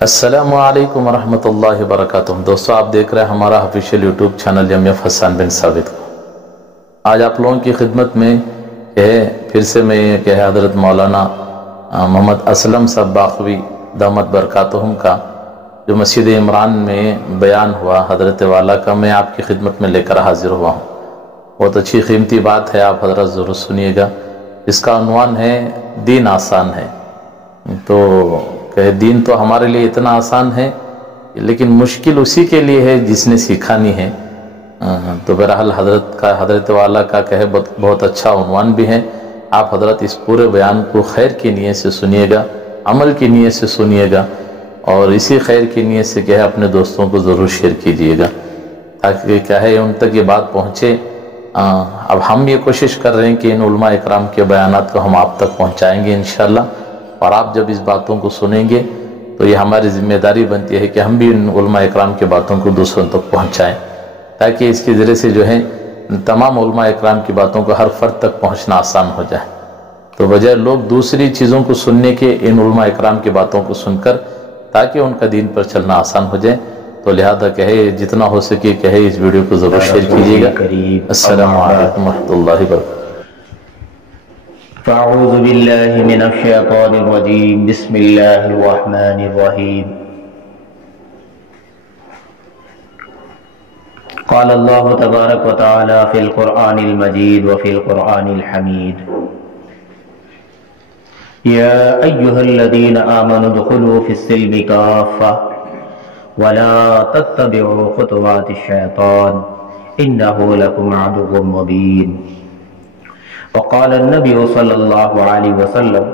السلام علیکم ورحمۃ اللہ وبرکاتہ۔ دوستو، آپ دیکھ رہے ہیں ہمارا آفیشیل یوٹیوب چینل MF حسان بن ثابت کو۔ آج آپ لوگوں کی خدمت میں پھر سے میں یہ حضرت مولانا محمد اسلم صاحب باخوی دامت برکاتہم کا جو مسجد عمران میں بیان ہوا حضرت والا کا، میں آپ کی خدمت میں لے کر حاضر ہوا ہوں۔ بہت اچھی قیمتی بات ہے، آپ حضرت ضرور سنیے گا۔ اس کا عنوان ہے دین آسان ہے۔ تو دین تو ہمارے لیے اتنا آسان ہے، لیکن مشکل اسی کے لیے ہے جس نے سیکھا نہیں ہے۔ تو بہرحال حضرت والا کا بہت اچھا عنوان بھی ہے۔ آپ حضرت اس پورے بیان کو خیر کی نیت سے سنیے گا، عمل کی نیت سے سنیے گا، اور اسی خیر کی نیت سے اپنے دوستوں کو ضرور شیئر کیجیے گا، تاکہ ان تک یہ بات پہنچے۔ اب ہم یہ کوشش کر رہے ہیں کہ ان علماء اکرام کے بیانات کو ہم آپ تک پہنچائیں گے انشاءاللہ، اور آپ جب اس باتوں کو سنیں گے تو یہ ہماری ذمہ داری بنتی ہے کہ ہم بھی ان علماء اکرام کے باتوں کو دوسروں تک پہنچائیں، تاکہ اس کے ذریعے سے تمام علماء اکرام کی باتوں کو ہر فرد تک پہنچنا آسان ہو جائے۔ تو بجائے لوگ دوسری چیزوں کو سننے کے ان علماء اکرام کی باتوں کو سن کر تاکہ ان کا دین پر چلنا آسان ہو جائے، تو لہذا جتنا ہو سکے اس ویڈیو کو ضرور شیئر کیجیے گا۔ السلام علیکم ورحمۃ اللہ وبرکاتہ۔ فاعوذ باللہ من الشیطان الرجیم، بسم اللہ الرحمن الرحیم۔ قال اللہ تبارک و تعالی فی القرآن المجید وفی القرآن الحمید، یا ایہا الذین آمنوا ادخلوا فی السلم کافہ ولا تتبعوا خطوات الشیطان انہ لکم عدو مبین۔ وقال النبی صلی اللہ علیہ وسلم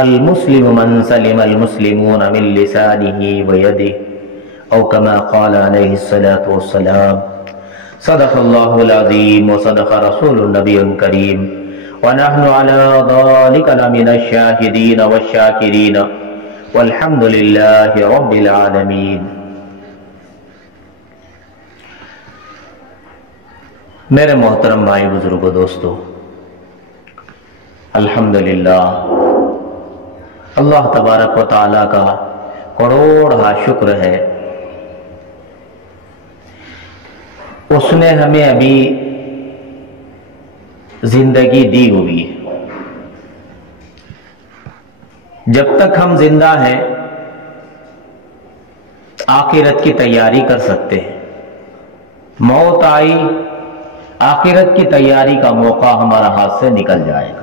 المسلم من سلم المسلمون من لسانہ ویدہ، او کما قال علیہ الصلاة والسلام۔ صدق اللہ العظیم وصدق رسول النبی الکریم، ونحن على ذلك لمن الشاہدین والشاکرین، والحمد للہ رب العالمین۔ میرے محترم بھائی بزرگوں دوستو، الحمدللہ اللہ تبارک و تعالیٰ کا کروڑا شکر ہے، اس نے ہمیں ابھی زندگی دی ہوئی ہے۔ جب تک ہم زندہ ہیں آخرت کی تیاری کر سکتے ہیں، موت آئی آخرت کی تیاری کا موقع ہمارا ہاتھ سے نکل جائے گا۔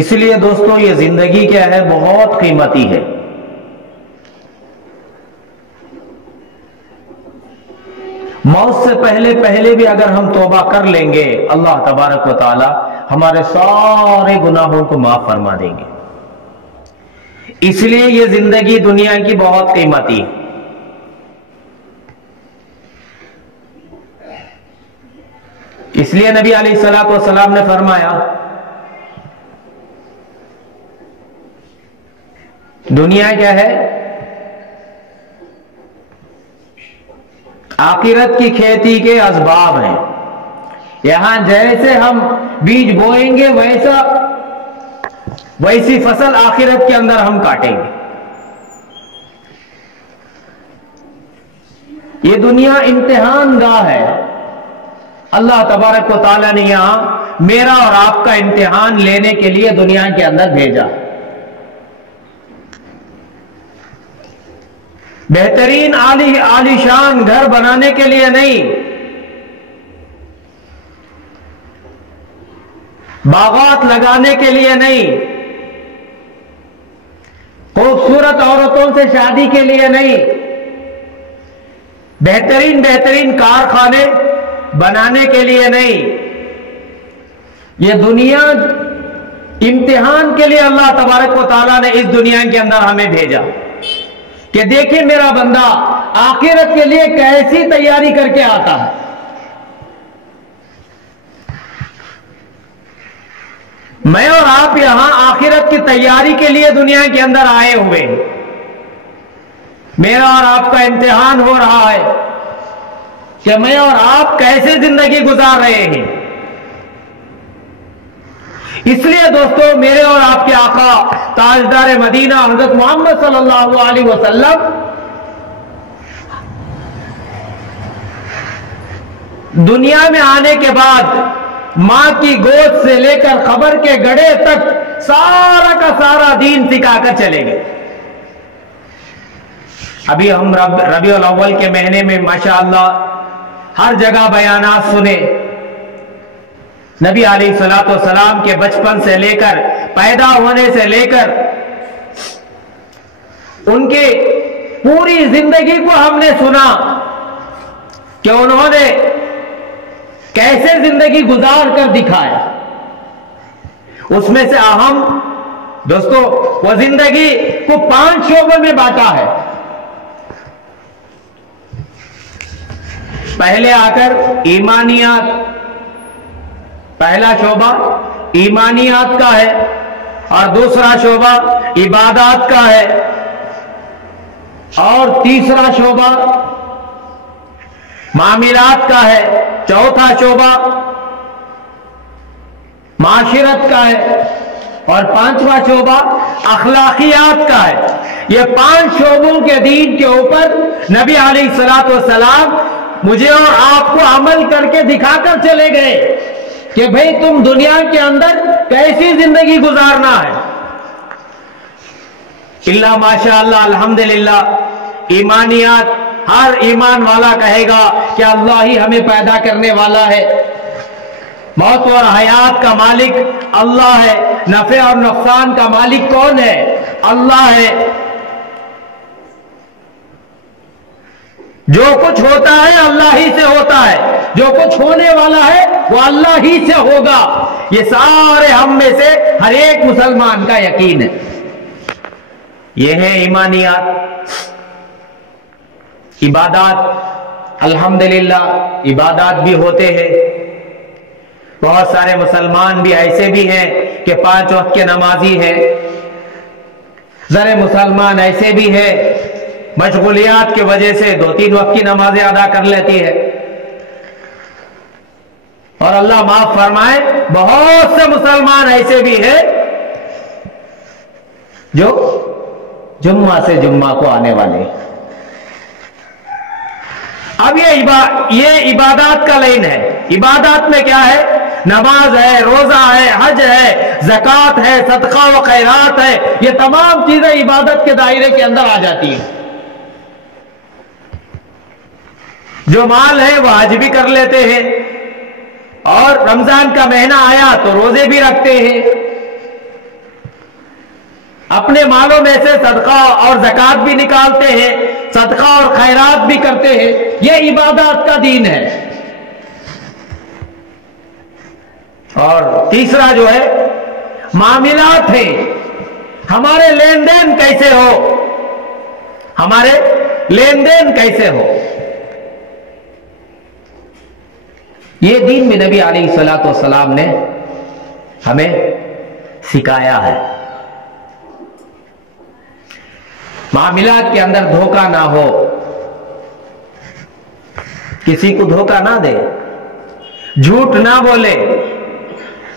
اس لیے دوستو یہ زندگی کیا ہے، بہت قیمتی ہے۔ موت سے پہلے بھی اگر ہم توبہ کر لیں گے، اللہ تبارک و تعالی ہمارے سارے گناہوں کو معاف فرما دیں گے۔ اس لیے یہ زندگی دنیا کی بہت قیمتی ہے۔ اس لیے نبی علیہ الصلوۃ والسلام نے فرمایا، دنیا کیا ہے، آخرت کی کھیتی کے اسباب ہیں۔ یہاں جیسے ہم بیج بوئیں گے ویسی فصل آخرت کے اندر ہم کاٹیں گے۔ یہ دنیا امتحان گاہ ہے۔ اللہ تبارک و تعالیٰ نے یہاں میرا اور آپ کا امتحان لینے کے لیے دنیا کے اندر بھیجا۔ بہترین عالی شان گھر بنانے کے لیے نہیں، باغات لگانے کے لیے نہیں، خوبصورت عورتوں سے شادی کے لیے نہیں، بہترین کارخانے بنانے کے لیے نہیں۔ یہ دنیا امتحان کے لیے اللہ تبارک و تعالیٰ نے اس دنیا کے اندر ہمیں بھیجا کہ دیکھیں میرا بندہ آخرت کے لیے کیسی تیاری کر کے آتا ہے۔ میں اور آپ یہاں آخرت کی تیاری کے لیے دنیا کے اندر آئے ہوئے ہیں۔ میرا اور آپ کا امتحان ہو رہا ہے کہ میں اور آپ کیسے زندگی گزار رہے ہیں۔ اس لیے دوستو میرے اور آپ کے آقا ताजदार मदीना हजरत मोहम्मद सल्लल्लाहु अलैहि वसल्लम दुनिया में आने के बाद मां की गोद से लेकर खबर के गड़े तक सारा का सारा दीन सिखाकर चले गए। अभी हम रबीउल अव्वल के महीने में माशाअल्लाह हर जगह बयानात सुने। नबी अलैहिस्सलातु वस्सलाम के बचपन से लेकर, पैदा होने से लेकर उनकी पूरी जिंदगी को हमने सुना कि उन्होंने कैसे जिंदगी गुजार कर दिखाया। उसमें से अहम दोस्तों वो जिंदगी को 5 शोबों में बांटा है। पहले आकर ईमानियात, पहला शोबा ईमानियात का है और दूसरा शोबा इबादात का है और तीसरा शोबा मामिलात का है, चौथा शोबा माशिरत का है और 5वां शोबा अखलाकियात का है। ये 5 शोबों के दीन के ऊपर नबी अलैहिस्सलातु वस्सलाम मुझे और आपको अमल करके दिखाकर चले गए कि भाई तुम दुनिया के अंदर कैसी जिंदगी गुजारना है। इल्ला माशाअल्लाह अल्हम्दुलिल्लाह ईमानियात, हर ईमान वाला कहेगा कि अल्लाह ही हमें पैदा करने वाला है, मौत और हयात का मालिक अल्लाह है, नफे और नुकसान का मालिक कौन है? अल्लाह है। जो कुछ होता है अल्लाह ही से होता है, जो कुछ होने वाला है वो अल्लाह ही से होगा। ये सारे हम में से हर एक मुसलमान का यकीन है। ये है ईमानियात। इबादात, अल्हम्दुलिल्लाह इबादात भी होते हैं। बहुत सारे मुसलमान भी ऐसे भी हैं कि 5 वक्त के नमाजी हैं। जरे मुसलमान ऐसे भी हैं मशगूलियात की वजह से 2-3 वक्त की नमाजें अदा कर लेती है। और अल्लाह माफ फरमाए, बहुत से मुसलमान ऐसे भी हैं जो जुम्मा से जुम्मा को आने वाले। अब ये इबादत का लाइन है। इबादत में क्या है? नमाज है, रोजा है, हज है, ज़कात है, सदका व खैरात है। ये तमाम चीजें इबादत के दायरे के अंदर आ जाती हैं। जो माल है वह हज भी कर लेते हैं और रमजान का महीना आया तो रोजे भी रखते हैं। अपने मालों में से सदका और ज़कात भी निकालते हैं, सदका और खैरात भी करते हैं। यह इबादत का दीन है। और तीसरा जो है मामिलात है। हमारे लेन देन कैसे हो, हमारे लेन देन कैसे हो, ये दीन में नबी अलैहिस्सलातु वस्सलाम ने हमें सिखाया है। मामिलात के अंदर धोखा ना हो, किसी को धोखा ना दे, झूठ ना बोले,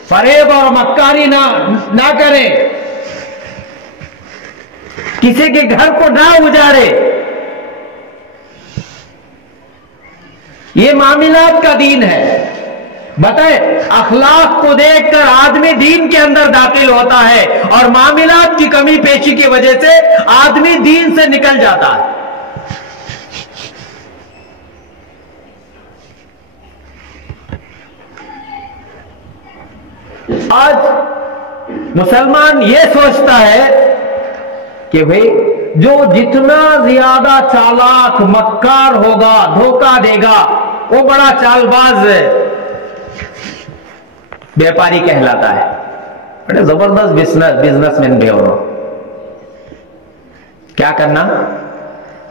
फरेब और मक्कारी ना करे, किसी के घर को ना उजाड़े। ये मामिलात का दीन है। बताए, अखलाक को देखकर आदमी दीन के अंदर दाखिल होता है और मामिलात की कमी पेशी की वजह से आदमी दीन से निकल जाता है। आज मुसलमान ये सोचता है कि भाई जो जितना ज्यादा चालाक मक्कार होगा, धोखा देगा, वो बड़ा चालबाज व्यापारी कहलाता है। बड़े जबरदस्त बिजनेसमैन भी हो। क्या करना?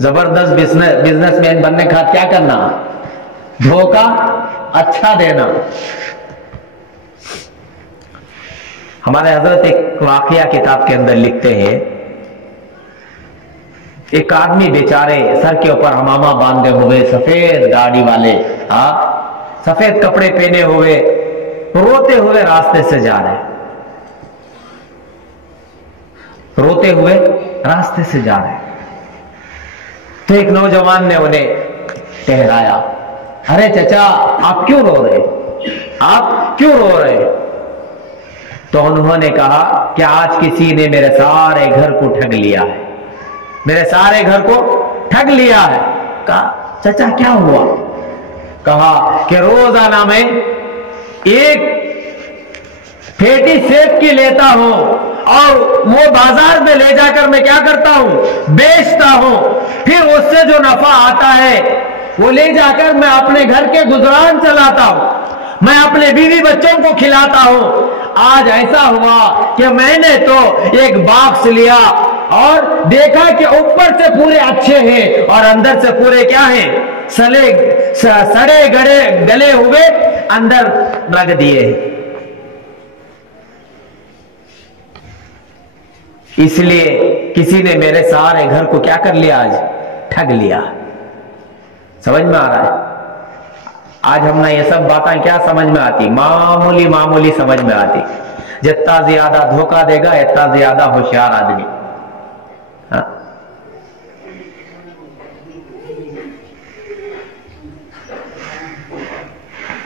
जबरदस्त बिजनेसमैन बनने का क्या करना? धोखा अच्छा देना। हमारे हजरत एक वाकया किताब के अंदर लिखते हैं, एक आदमी बेचारे सर के ऊपर हमामा बांधे हुए, सफेद दाढ़ी वाले, सफेद कपड़े पहने हुए, रोते हुए रास्ते से जा रहे। रोते हुए रास्ते से जा रहे। तो एक नौजवान ने उन्हें ठहराया, अरे चचा आप क्यों रो रहे, आप क्यों रो रहे? तो उन्होंने कहा कि आज किसी ने मेरे सारे घर को ठग लिया है, मेरे सारे घर को ठग लिया है। कहा चचा क्या हुआ? कहा कि रोजाना मैं एक पेटी सेब की लेता हूं और वो बाजार में ले जाकर मैं क्या करता हूं, बेचता हूं, फिर उससे जो नफा आता है वो ले जाकर मैं अपने घर के गुजरान चलाता हूं, मैं अपने बीवी बच्चों को खिलाता हूं। आज ऐसा हुआ कि मैंने तो एक बॉक्स लिया और देखा कि ऊपर से पूरे अच्छे हैं और अंदर से पूरे क्या हैं, सड़े गले हुए अंदर रख दिए। इसलिए किसी ने मेरे सारे घर को क्या कर लिया, आज ठग लिया। समझ में आ रहा है? आज हमने ये सब बातें क्या समझ में आती, मामूली मामूली समझ में आती। जितना ज्यादा धोखा देगा इतना ज्यादा होशियार आदमी। हाँ?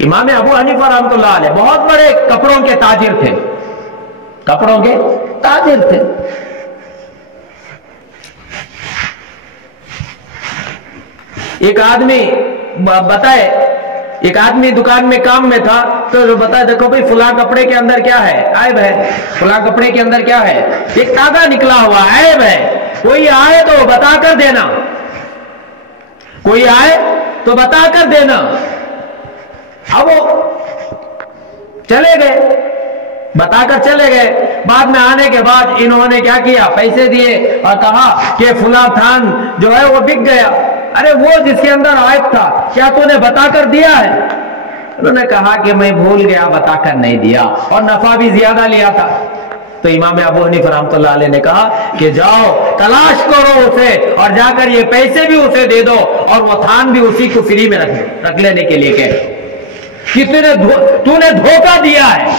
इमाम अबू हनीफा रहमतुल्लाह अलैह बहुत बड़े कपड़ों के ताजिर थे, कपड़ों के ताजिर थे। एक आदमी बताए, एक आदमी दुकान में काम में था, तो जो बताए देखो भाई फुला कपड़े के अंदर क्या है, ऐब है, फुला कपड़े के अंदर क्या है, एक तागा निकला हुआ ऐब है, कोई आए तो बता कर देना, कोई आए तो बता कर देना। अब वो चले गए, बताकर चले गए। बाद में आने के बाद इन्होंने क्या किया, पैसे दिए और कहा कि फुला थान जो है वो बिक गया। अरे वो जिसके अंदर आयब था क्या तूने बताकर दिया है? उन्होंने कहा कि मैं भूल गया, बताकर नहीं दिया और नफा भी ज्यादा लिया था। तो इमाम अबू हनीफा रहमतुल्लाह अलैह ने कहा कि जाओ तलाश करो उसे और जाकर ये पैसे भी उसे दे दो और वो थान भी उसी को फ्री में रख लेने के लिए कह कि तूने धोखा दिया है,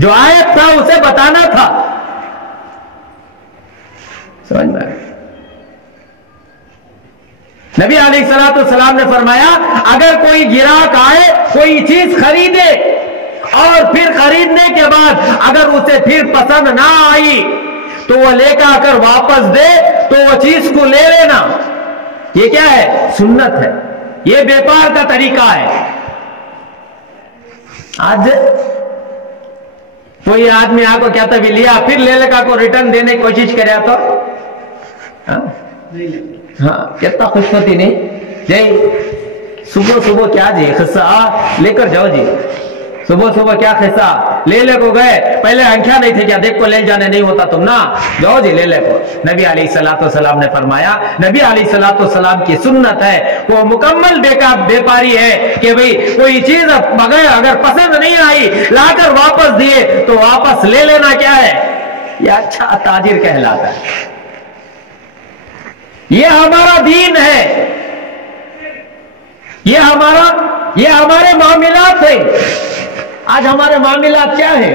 जो आयत था उसे बताना था। समझ में? नबी अलैहिस्सलाम ने फरमाया अगर कोई गिराक आए, कोई चीज खरीदे और फिर खरीदने के बाद अगर उसे फिर पसंद ना आई तो वो लेकर आकर वापस दे तो वो चीज को ले लेना। ये क्या है? सुन्नत है, ये व्यापार का तरीका है। आज कोई आदमी आपको क्या तभी लिया फिर ले लेकर को रिटर्न देने की कोशिश करे तो हाँ कितना खुशफती नहीं जय। सुबह सुबह क्या जी खिस्सा लेकर जाओ जी, सुबह सुबह क्या खिस्सा ले को गए, पहले अंख्या नहीं थे क्या, देख को ले जाने नहीं होता तुम ना, जाओ जी ले को। नबी अलैहिस्सलाम ने फरमाया, नबी अलैहिस्सलाम की सुन्नत है, वो मुकम्मल व्यापारी है कि भाई कोई चीज बगैर अगर पसंद नहीं आई लाकर वापस दिए तो वापस ले लेना क्या है, ये अच्छा ताजिर कहलाता है। ये हमारा दीन है, ये हमारे मामलात है। आज हमारे मामलात क्या है?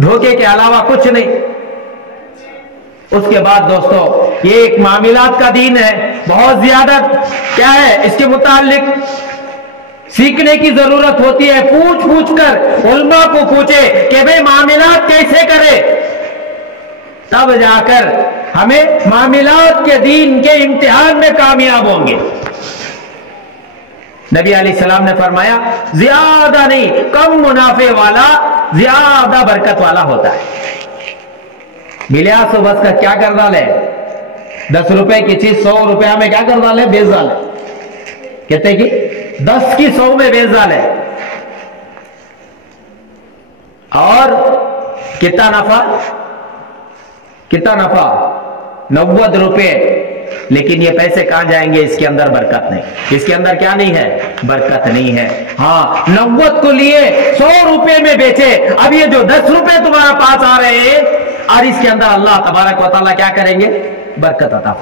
धोखे के अलावा कुछ नहीं। उसके बाद दोस्तों ये एक मामलात का दीन है, बहुत ज्यादा क्या है इसके मुतालिक सीखने की जरूरत होती है। पूछ पूछ कर उलमा को पूछे कि भाई मामलात कैसे करे, तब जाकर हमें मामलात के दीन के इम्तिहान में कामयाब होंगे। नबी अलैहिस्सलाम ने फरमाया ज्यादा नहीं कम मुनाफे वाला ज्यादा बरकत वाला होता है। मिलिया सो बस का क्या कर डाले, 10 रुपए की चीज 100 रुपया में क्या कर डाले, बेच डाले। कहते कि 10 की 100 में बेच डाले और कितना नफा, कितना नफा 90 रुपए। लेकिन ये पैसे कहां जाएंगे, इसके अंदर बरकत नहीं, इसके अंदर क्या नहीं है, बरकत नहीं है। हाँ 90 को लिए 100 रुपए में बेचे, अब ये जो 10 रुपए तुम्हारा पास आ रहे हैं और इसके अंदर अल्लाह तबारक व तआला क्या करेंगे, बरकत अता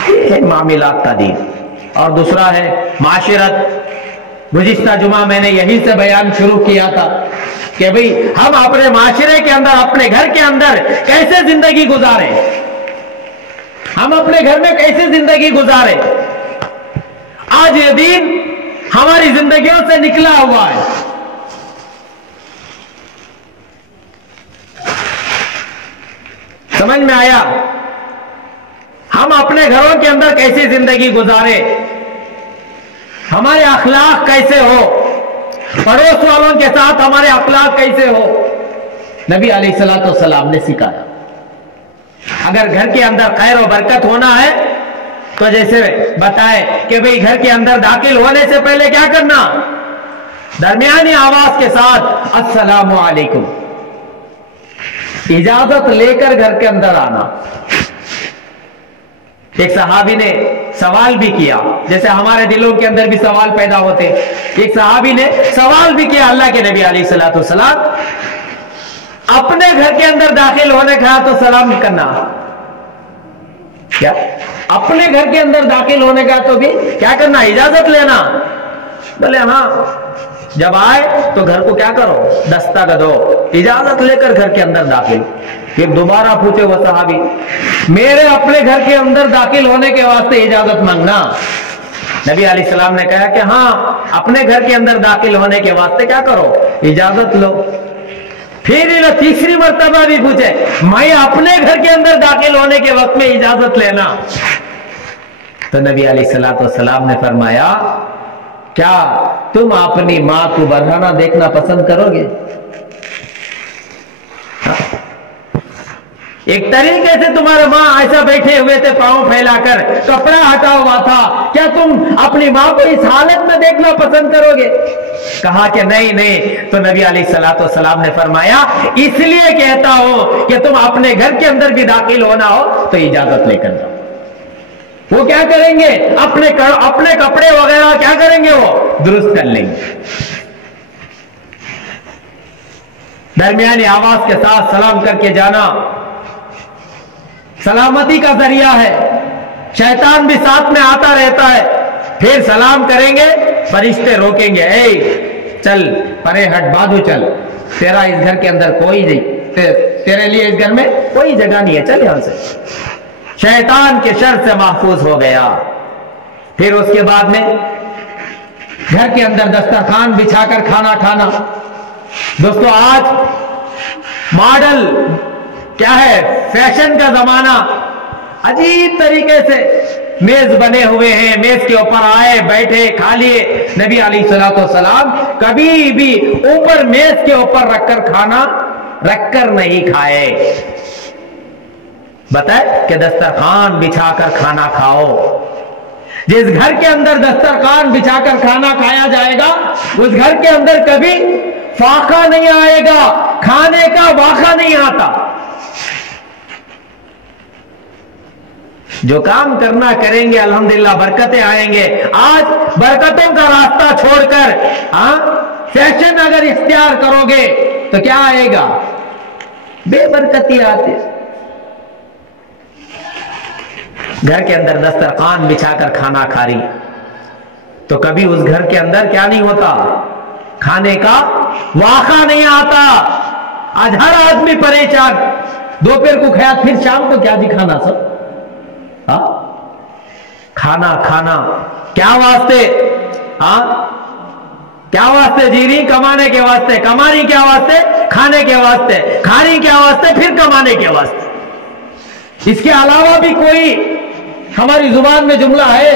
फरमाएंगे। मामलात का दीन। और दूसरा है माशिरत, गुज़िश्ता जुमा मैंने यही से बयान शुरू किया था कि भाई हम अपने माशरे के अंदर, अपने घर के अंदर कैसे जिंदगी गुजारे, हम अपने घर में कैसे जिंदगी गुजारे। आज ये दीन हमारी जिंदगियों से निकला हुआ है। समझ में आया? हम अपने घरों के अंदर कैसे जिंदगी गुजारे, हमारे अखलाक कैसे हो, पड़ोस वालों के साथ हमारे अखलाक कैसे हो, नबी अलैहिस्सलातु वस्सलाम ने सिखाया। अगर घर के अंदर खैर और बरकत होना है तो जैसे बताए कि भाई घर के अंदर दाखिल होने से पहले क्या करना, दरमियानी आवाज के साथ अस्सलामु अलैकुम, इजाजत लेकर घर के अंदर आना। एक सहाबी ने सवाल भी किया, जैसे हमारे दिलों के अंदर भी सवाल पैदा होते, एक सहाबी ने सवाल भी किया अल्लाह के नबी अलैहिस्सलातु वस्सलाम, अपने घर के अंदर दाखिल होने का तो सलाम करना, क्या अपने घर के अंदर दाखिल होने का तो भी क्या करना, इजाजत लेना। बोले हाँ, जब आए तो घर को क्या करो, दस्तक दो, इजाजत लेकर घर के अंदर दाखिल। फिर दोबारा पूछे वो सहाबी, मेरे अपने घर के अंदर दाखिल होने के वास्ते इजाजत मांगना। नबी अलैहिस्सलाम ने कहा कि हाँ, अपने घर के अंदर दाखिल होने के वास्ते क्या करो, इजाजत लो। फिर इन्हें तीसरी मर्तबा भी पूछे, मैं अपने घर के अंदर दाखिल होने के वक्त में इजाजत लेना। तो नबी अलैहिस्सलातु वस्सलाम ने फरमाया, क्या तुम अपनी मां को बरहाना देखना पसंद करोगे? एक तरीके से तुम्हारा मां ऐसा बैठे हुए थे पांव फैलाकर, कपड़ा हटा हुआ था, क्या तुम अपनी मां को इस हालत में देखना पसंद करोगे? कहा कि नहीं नहीं। तो नबी अलैहिस्सलातु वस्सलाम ने फरमाया, इसलिए कहता हूं कि तुम अपने घर के अंदर भी दाखिल होना हो तो इजाजत लेकर जाओ। वो क्या करेंगे, अपने कपड़े वगैरह क्या करेंगे, वो दुरुस्त कर लेंगे। दरमियानी आवाज के साथ सलाम करके जाना सलामती का जरिया है। शैतान भी साथ में आता रहता है। फिर सलाम करेंगे, फरिश्ते रोकेंगे, ए चल परे हट, बाजू चल, तेरा इस घर के अंदर कोई नहीं, तेरे लिए इस घर में कोई जगह नहीं है, चल यहां से। शैतान के शर से महफूज हो गया। फिर उसके बाद में घर के अंदर दस्तरखान बिछाकर खाना खाना। दोस्तों, आज मॉडल क्या है, फैशन का जमाना, अजीब तरीके से मेज बने हुए हैं, मेज के ऊपर आए, बैठे, खा लिए। नबी अलैहिस्सलातु वस्सलाम कभी भी ऊपर मेज के ऊपर रखकर खाना रखकर नहीं खाए। बताए कि दस्तरखान बिछाकर खाना खाओ। जिस घर के अंदर दस्तरखान बिछाकर खाना खाया जाएगा, उस घर के अंदर कभी फाका नहीं आएगा, खाने का वाका नहीं आता। जो काम करना करेंगे अल्हम्दुलिल्लाह बरकतें आएंगे। आज बरकतों का रास्ता छोड़कर फैशन अगर इख्तियार करोगे तो क्या आएगा, बेबरकती आती। घर के अंदर दस्तरखान बिछाकर खाना खा रही तो कभी उस घर के अंदर क्या नहीं होता, खाने का वाका नहीं आता। आज हर आदमी परेशान, दोपहर को खाया, फिर शाम को क्या दिखाना सब, खाना खाना क्या वास्ते, क्या वास्ते जी रही, कमाने के वास्ते, कमानी क्या वास्ते, खाने के वास्ते, खानी क्या वास्ते, फिर कमाने के वास्ते। इसके अलावा भी कोई हमारी जुबान में जुमला है?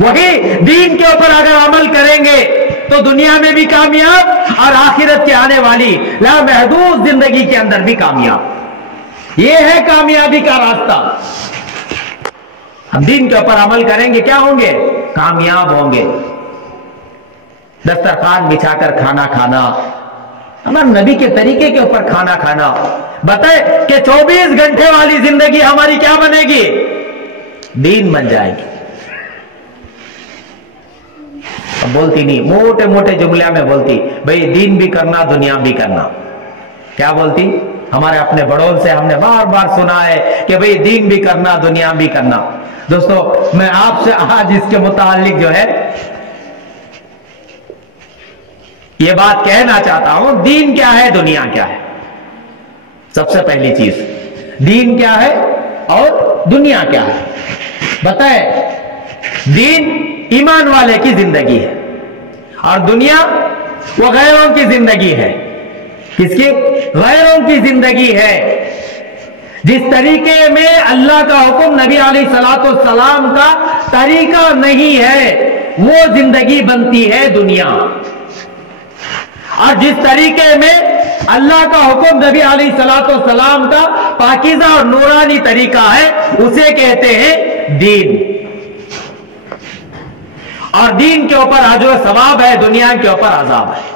वही दीन के ऊपर अगर अमल करेंगे तो दुनिया में भी कामयाब और आखिरत के आने वाली लामहदूद जिंदगी के अंदर भी कामयाब। ये है कामयाबी का रास्ता। हम दीन के ऊपर अमल करेंगे, क्या होंगे, कामयाब होंगे। दस्तरखान बिछाकर खाना खाना, हमारे नबी के तरीके के ऊपर खाना खाना। बताए कि 24 घंटे वाली जिंदगी हमारी क्या बनेगी, दीन बन जाएगी। अब बोलती नहीं, मोटे मोटे जुमले में बोलती, भाई दीन भी करना दुनिया भी करना। क्या बोलती, हमारे अपने बड़ों से हमने बार बार सुना है कि भाई दीन भी करना दुनिया भी करना। दोस्तों, मैं आपसे आज इसके मुतालिक जो है یہ بات کہنا چاہتا ہوں، دین کیا ہے، دنیا کیا ہے؟ سب سے پہلی چیز، دین کیا ہے اور دنیا کیا ہے؟ بتائیں۔ دین ایمان والے کی زندگی ہے اور دنیا وہ غیروں کی زندگی ہے۔ کس کی؟ غیروں کی زندگی ہے۔ جس طریقے میں اللہ کا حکم، نبی علیہ الصلوۃ والسلام کا طریقہ نہیں ہے، وہ زندگی بنتی ہے دنیا۔ اور جس طریقے میں اللہ کا حکم، نبی علیہ الصلوۃ والسلام کا پاکیزہ اور نورانی طریقہ ہے، اسے کہتے ہیں دین۔ اور دین کے اوپر اجر و ثواب ہے، دنیا کے اوپر عذاب ہے۔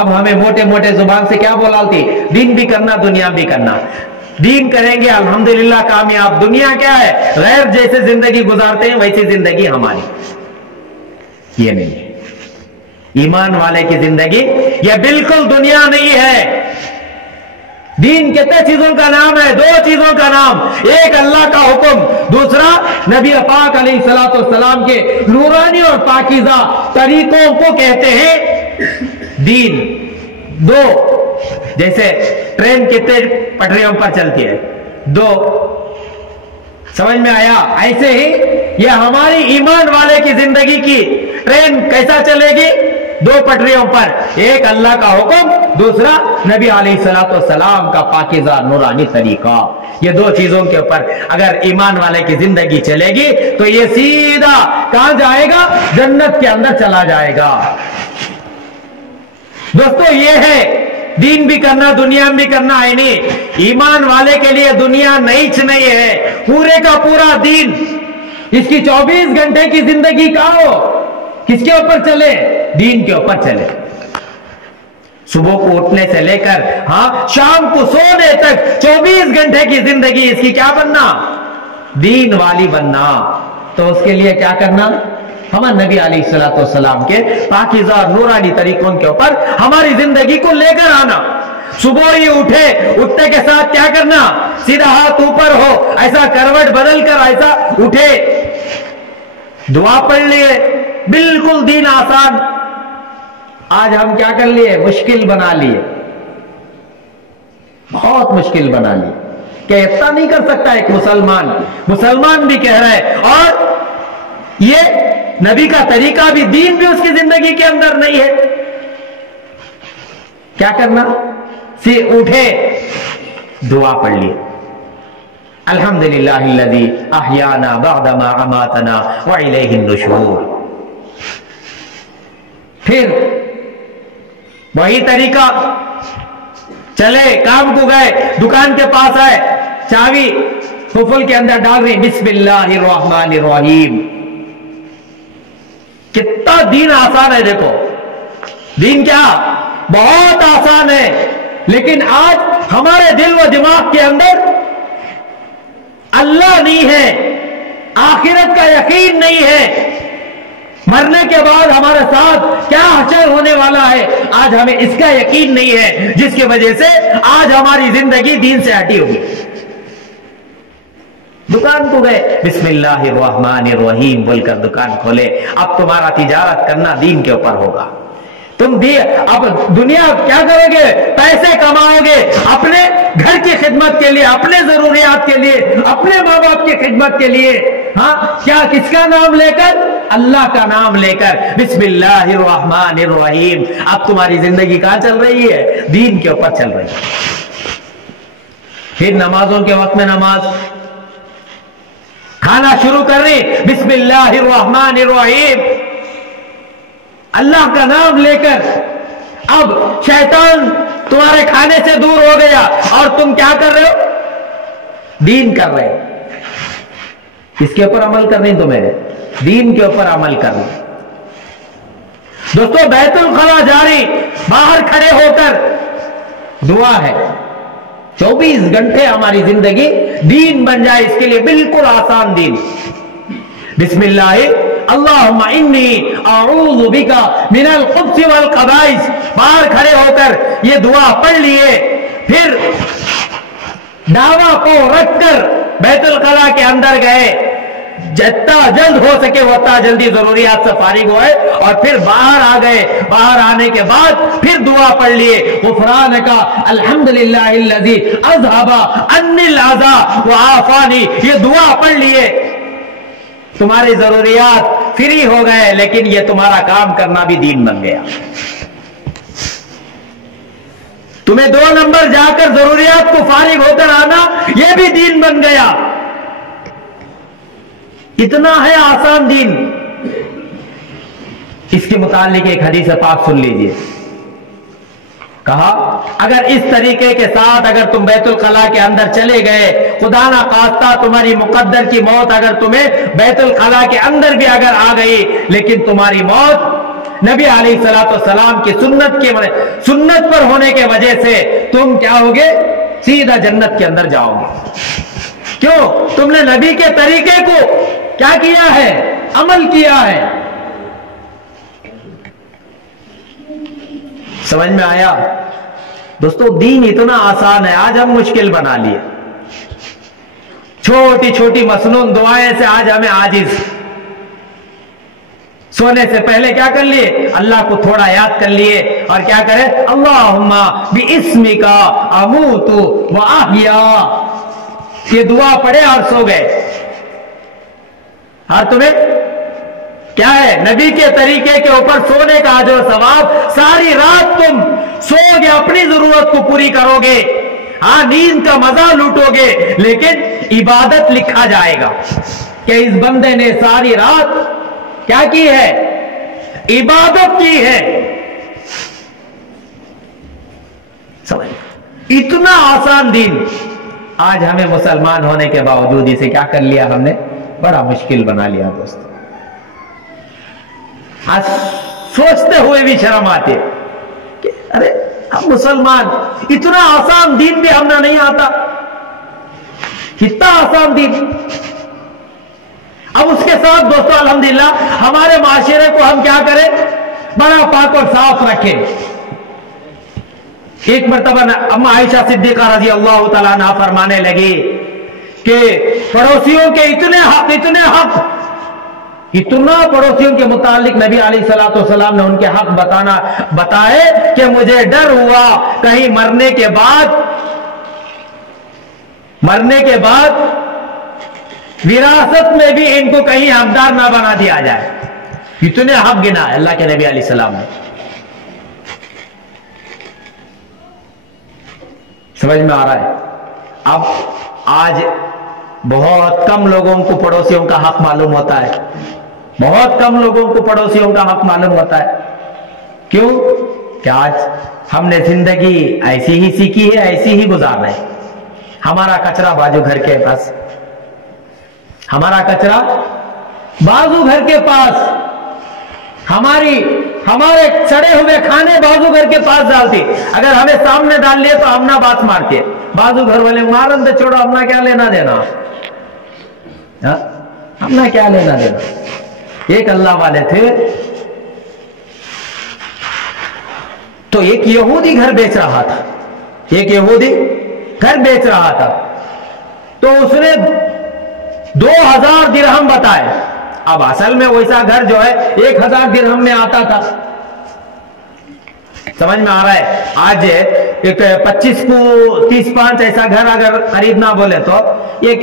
اب ہمیں موٹے موٹے زبان سے کیا بولالتی؟ دین بھی کرنا، دنیا بھی کرنا۔ دین کریں گے الحمدللہ کامیاب، دنیا کیا ہے؟ غیر جیسے زندگی گزارتے ہیں ویسی زندگی ہماری۔ یہ نہیں ہے ایمان والے کی زندگی، یہ بالکل دنیا نہیں ہے۔ دین کتنے چیزوں کا نام ہے؟ دو چیزوں کا نام، ایک اللہ کا حکم، دوسرا نبی پاک علیہ الصلوۃ والسلام کے نورانی اور پاکیزہ طریقوں کو کہتے ہیں دین۔ دو، جیسے ٹرین کتنے پٹریوں پر چلتی ہے؟ دو۔ سمجھ میں آیا؟ ایسے ہی یہ ہماری ایمان والے کی زندگی کی ٹرین کیسا چلے گی؟ دو پٹریوں پر، ایک اللہ کا حکم، دوسرا نبی علیہ الصلوۃ والسلام کا پاکیزہ نورانی طریقہ۔ یہ دو چیزوں کے اوپر اگر ایمان والے کی زندگی چلے گی تو یہ سیدھا کہاں جائے گا؟ جنت کے اندر چلا جائے گا۔ دوستو یہ ہے دین بھی کرنا، دنیا بھی کرنا ہے نہیں۔ ایمان والے کے لیے دنیا نہیں ہے، پورے کا پورا دین، اس کی 24 گھنٹے کی زندگی کا ہو، کس کے اوپر چلے؟ دین کے اوپر چلے۔ صبح کو اٹھنے سے لے کر شام کو سونے تک 24 گھنٹے کی زندگی اس کی کیا بننا؟ دین والی بننا۔ تو اس کے لیے کیا کرنا؟ ہمارے نبی علیہ الصلوۃ والسلام کے پاکیزہ نورانی طریقوں کے اوپر ہماری زندگی کو لے کر آنا۔ صبح ہی اٹھتے کے ساتھ کیا کرنا؟ سیدھا ہاتھ اوپر ہو، ایسا کروٹ بدل کر ایسا اٹھے، دعا پڑھ لیے، بالکل دین آسان۔ آج ہم کیا کر لیے؟ مشکل بنا لیے، بہت مشکل بنا لیے کہ اتنا نہیں کر سکتا ایک مسلمان بھی کہہ رہا ہے، اور یہ نبی کا طریقہ بھی، دین بھی اس کی زندگی کے اندر نہیں ہے۔ کیا کرنا؟ اٹھے، دعا پڑھ لیے، الحمدللہ الذی احیانا بعدما اماتنا والیہ النشور۔ پھر وہی طریقہ، چلے کام کو گئے، دکان کے پاس آئے، چابی قفل کے اندر ڈال رہی، بسم اللہ الرحمن الرحیم۔ کتنا دین آسان ہے، دیکھو دین کیا بہت آسان ہے، لیکن آج ہمارے دل و دماغ کے اندر اللہ نہیں ہے، آخرت کا یقین نہیں ہے، مرنے کے بعد ہمارے ساتھ کیا حشر ہونے والا ہے آج ہمیں اس کا یقین نہیں ہے، جس کی وجہ سے آج ہماری زندگی دین سے ہٹی ہوگی۔ دکان کو گئے، بسم اللہ الرحمن الرحیم بول کر دکان کھولے، اب تمہارا تجارت کرنا دین کے اوپر ہوگا۔ تم بھی اب دنیا کیا کرو گے؟ پیسے کماؤ گے اپنے گھر کی خدمت کے لیے، اپنے ضروریات کے لیے، اپنے ماں باپ کی خدمت کے لیے۔ کیا کس کا نام لے کر؟ اللہ کا نام لے کر، بسم اللہ الرحمن الرحیم۔ اب تمہاری زندگی کہاں چل رہی ہے؟ دین کے اوپر چل رہی ہے۔ پھر نمازوں کے وقت میں نماز، کھانا شروع کر رہی، بسم اللہ الرحمن الرحیم، اللہ کا نام لے کر۔ اب شیطان تمہارے کھانے سے دور ہو گیا اور تم کیا کر رہے ہو؟ دین کر رہے ہو۔ اس کے اوپر عمل کرنی، تمہیں دین کے اوپر عمل کرنا۔ دوستو بیت الخلا جاری، باہر کھڑے ہو کر دعا ہے، 24 گھنٹے ہماری زندگی دین بن جائے، اس کے لیے بالکل آسان دین۔ بسم اللہ اللہم انی اعوذ بک من الخبث والخبائث، باہر کھڑے ہو کر یہ دعا پڑھ لیے، پھر دعویٰ کو رکھ کر بیت الخلا کے اندر گئے، جتنا جلد ہو سکے اتنا جلدی ضروریات سے فارغ ہوئے اور پھر باہر آ گئے. باہر آنے کے بعد پھر دعا پڑھ لیے غفرانک الحمدللہ الذی اذھب عنی الاذی وعافانی. یہ دعا پڑھ لیے, تمہاری ضروریات فری ہو گئے, لیکن یہ تمہارا کام کرنا بھی دین بن گیا. تمہیں 2 نمبر جا کر ضروریات کو فارغ ہو کر آنا یہ بھی دین بن گیا. اتنا ہے آسان دین. اس کے متعلق ایک حدیث پاک سن لیجئے. کہا اگر اس طریقے کے ساتھ اگر تم بیت الخلا کے اندر چلے گئے, خدا نہ خواستہ تمہاری مقدر کی موت اگر تمہیں بیت الخلا کے اندر بھی اگر آ گئی, لیکن تمہاری موت نبی علیہ الصلوۃ والسلام کی سنت پر ہونے کے وجہ سے تم کیا ہوگے, سیدھا جنت کے اندر جاؤ گے. کیوں؟ تم نے نبی کے طریقے کو کیا کیا ہے, عمل کیا ہے. سمجھ میں آیا دوستو؟ دین اتنا آسان ہے, آج ہم مشکل بنا لیے. چھوٹی چھوٹی مسنون دعائیں سے آج ہمیں عاجز. سونے سے پہلے کیا کر لیے, اللہ کو تھوڑا یاد کر لیے اور کیا کرے, اللہم باسمک اموت واحیا. یہ دعا پڑھے اور سو گئے. اور تمہیں کیا ہے, نبی کے طریقے کے اوپر سونے کا اجر و ثواب. ساری رات تم سو گے, اپنی ضرورت کو پوری کرو گے, ہاں نیند کا مزہ لوٹو گے, لیکن عبادت لکھا جائے گا کہ اس بندے نے ساری رات کیا کی ہے, عبادت کی ہے. سمجھ, اتنا آسان دین. آج ہمیں مسلمان ہونے کے باوجود اسے کیا کر لیا, ہم نے بڑا مشکل بنا لیا دوست. آج سوچتے ہوئے بھی شرم آتے کہ ارے ہم مسلمان, اتنا آسان دین بھی ہمیں نہیں آتا. اتنا آسان دین. اب اس کے ساتھ دوستو الحمدللہ ہمارے معاشرے کو ہم کیا کریں, بڑا پاک اور صاف رکھیں. ایک مرتبہ اما عائشہ صدیقہ رضی اللہ تعالیٰ عنہا فرمانے لگی کہ پڑوسیوں کے اتنے حق, اتنا پڑوسیوں کے متعلق نبی علیہ الصلوۃ والسلام نے ان کے حق بتائے کہ مجھے ڈر ہوا کہیں مرنے کے بعد وراثت میں بھی ان کو کہیں حقدار نہ بنا دیا جائے. اتنے حق گنا ہے اللہ کے نبی علیہ السلام نے. سمجھ میں آ رہا ہے؟ اب آج بہت کم لوگوں کو پڑوسیوں کا حق معلوم ہوتا ہے. بہت کم لوگوں کو پڑوسیوں کا حق معلوم ہوتا ہے. کیوں کہ آج ہم نے زندگی ایسی ہی سیکھی ہے, ایسی ہی گزار رہے. ہمارا کچرا بازو گھر کے پاس, ہمارا کچرا بازو گھر کے پاس, ہمارے سڑے ہوئے کھانے بازو گھر کے پاس ڈالتی. اگر ہمیں سامنے ڈال لیے تو ہم نہ بات مارتے, بازو گھر والے مارن تو چھوڑو, ہم نہ کیا لینا دینا, ہم نہ کیا لینا دینا. ایک اللہ والے تھے تو ایک یہودی گھر بیچ رہا تھا, ایک یہودی گھر بیچ رہا تھا. تو اس نے 2000 درہم بتائے. اب اصل میں ویسا گھر جو ہے 1000 درہم میں آتا تھا. سمجھ میں آ رہا ہے؟ آج ایک 25 کو 30-5 ایسا گھر اگر خریدنا بولے تو ایک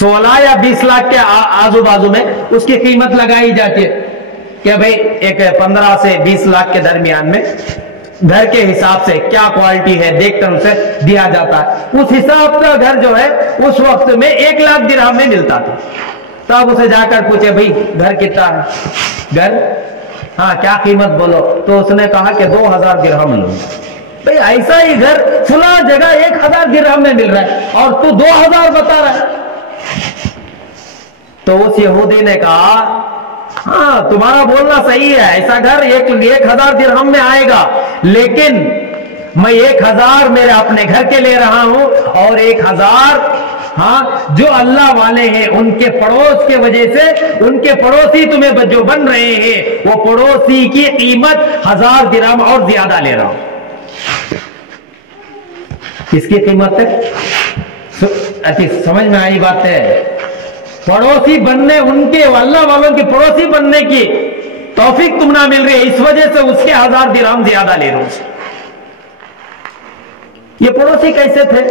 16 یا 20 لاکھ کے آزو بازو میں اس کی قیمت لگائی جاتی ہے کہ بھئی ایک 15 سے 20 لاکھ کے درمیان میں گھر کے حساب سے کیا کوالٹی ہے دیکھ کر اسے دیا جاتا ہے. اس حساب کا گھر جو ہے اس وقت میں 1 لاکھ درہم میں ملتا تھا. تو اب اسے جا کر پوچھے بھئی گھر کتنا ہے, گھر ہاں کیا قیمت بولو, تو اس نے کہا کہ 2000 درہم لوں. بھئی ایسا ہی گھر فلاں جگہ 1000 درہم میں مل رہا ہے اور تو 2000 بتا رہا ہے. تو اس یہودی نے کہا ہاں تمہارا بولنا صحیح ہے, ایسا گھر 1000 درہم میں آئے گا, لیکن میں 1000 میرے اپنے گھر کے لے رہا ہوں اور 1000 ہاں جو اللہ والے ہیں ان کے پڑوس کے وجہ سے, ان کے پڑوسی تمہیں جو بن رہے ہیں وہ پڑوسی کی قیمت 1000 درہم اور زیادہ لے رہا ہوں. کس کی قیمت ہے؟ سمجھ میں آئی بات ہے؟ पड़ोसी बनने, उनके अल्लाह वालों के पड़ोसी बनने की तौफीक तुम ना मिल रही है, इस वजह से उसके 1000 दिरहम ज्यादा ले लो। ये पड़ोसी कैसे थे?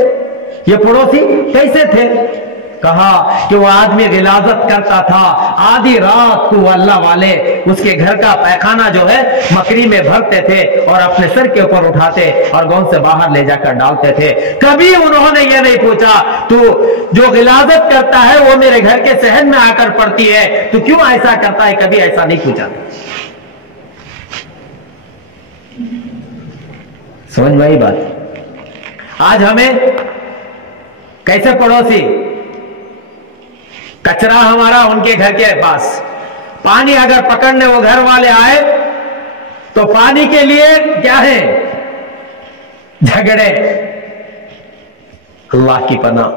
ये पड़ोसी कैसे थे? कहा कि वो आदमी गिलाजत करता था, आधी रात को अल्लाह वाले उसके घर का पैखाना जो है मकड़ी में भरते थे और अपने सर के ऊपर उठाते और गांव से बाहर ले जाकर डालते थे। कभी उन्होंने ये नहीं पूछा तू जो गिलाजत करता है वो मेरे घर के सहन में आकर पड़ती है, तू क्यों ऐसा करता है? कभी ऐसा नहीं पूछा। समझ में आई बात? आज हमें कैसे पड़ोसी, कचरा हमारा उनके घर के पास, पानी अगर पकड़ने वो घर वाले आए तो पानी के लिए क्या है? झगड़े। अल्लाह की पनाह,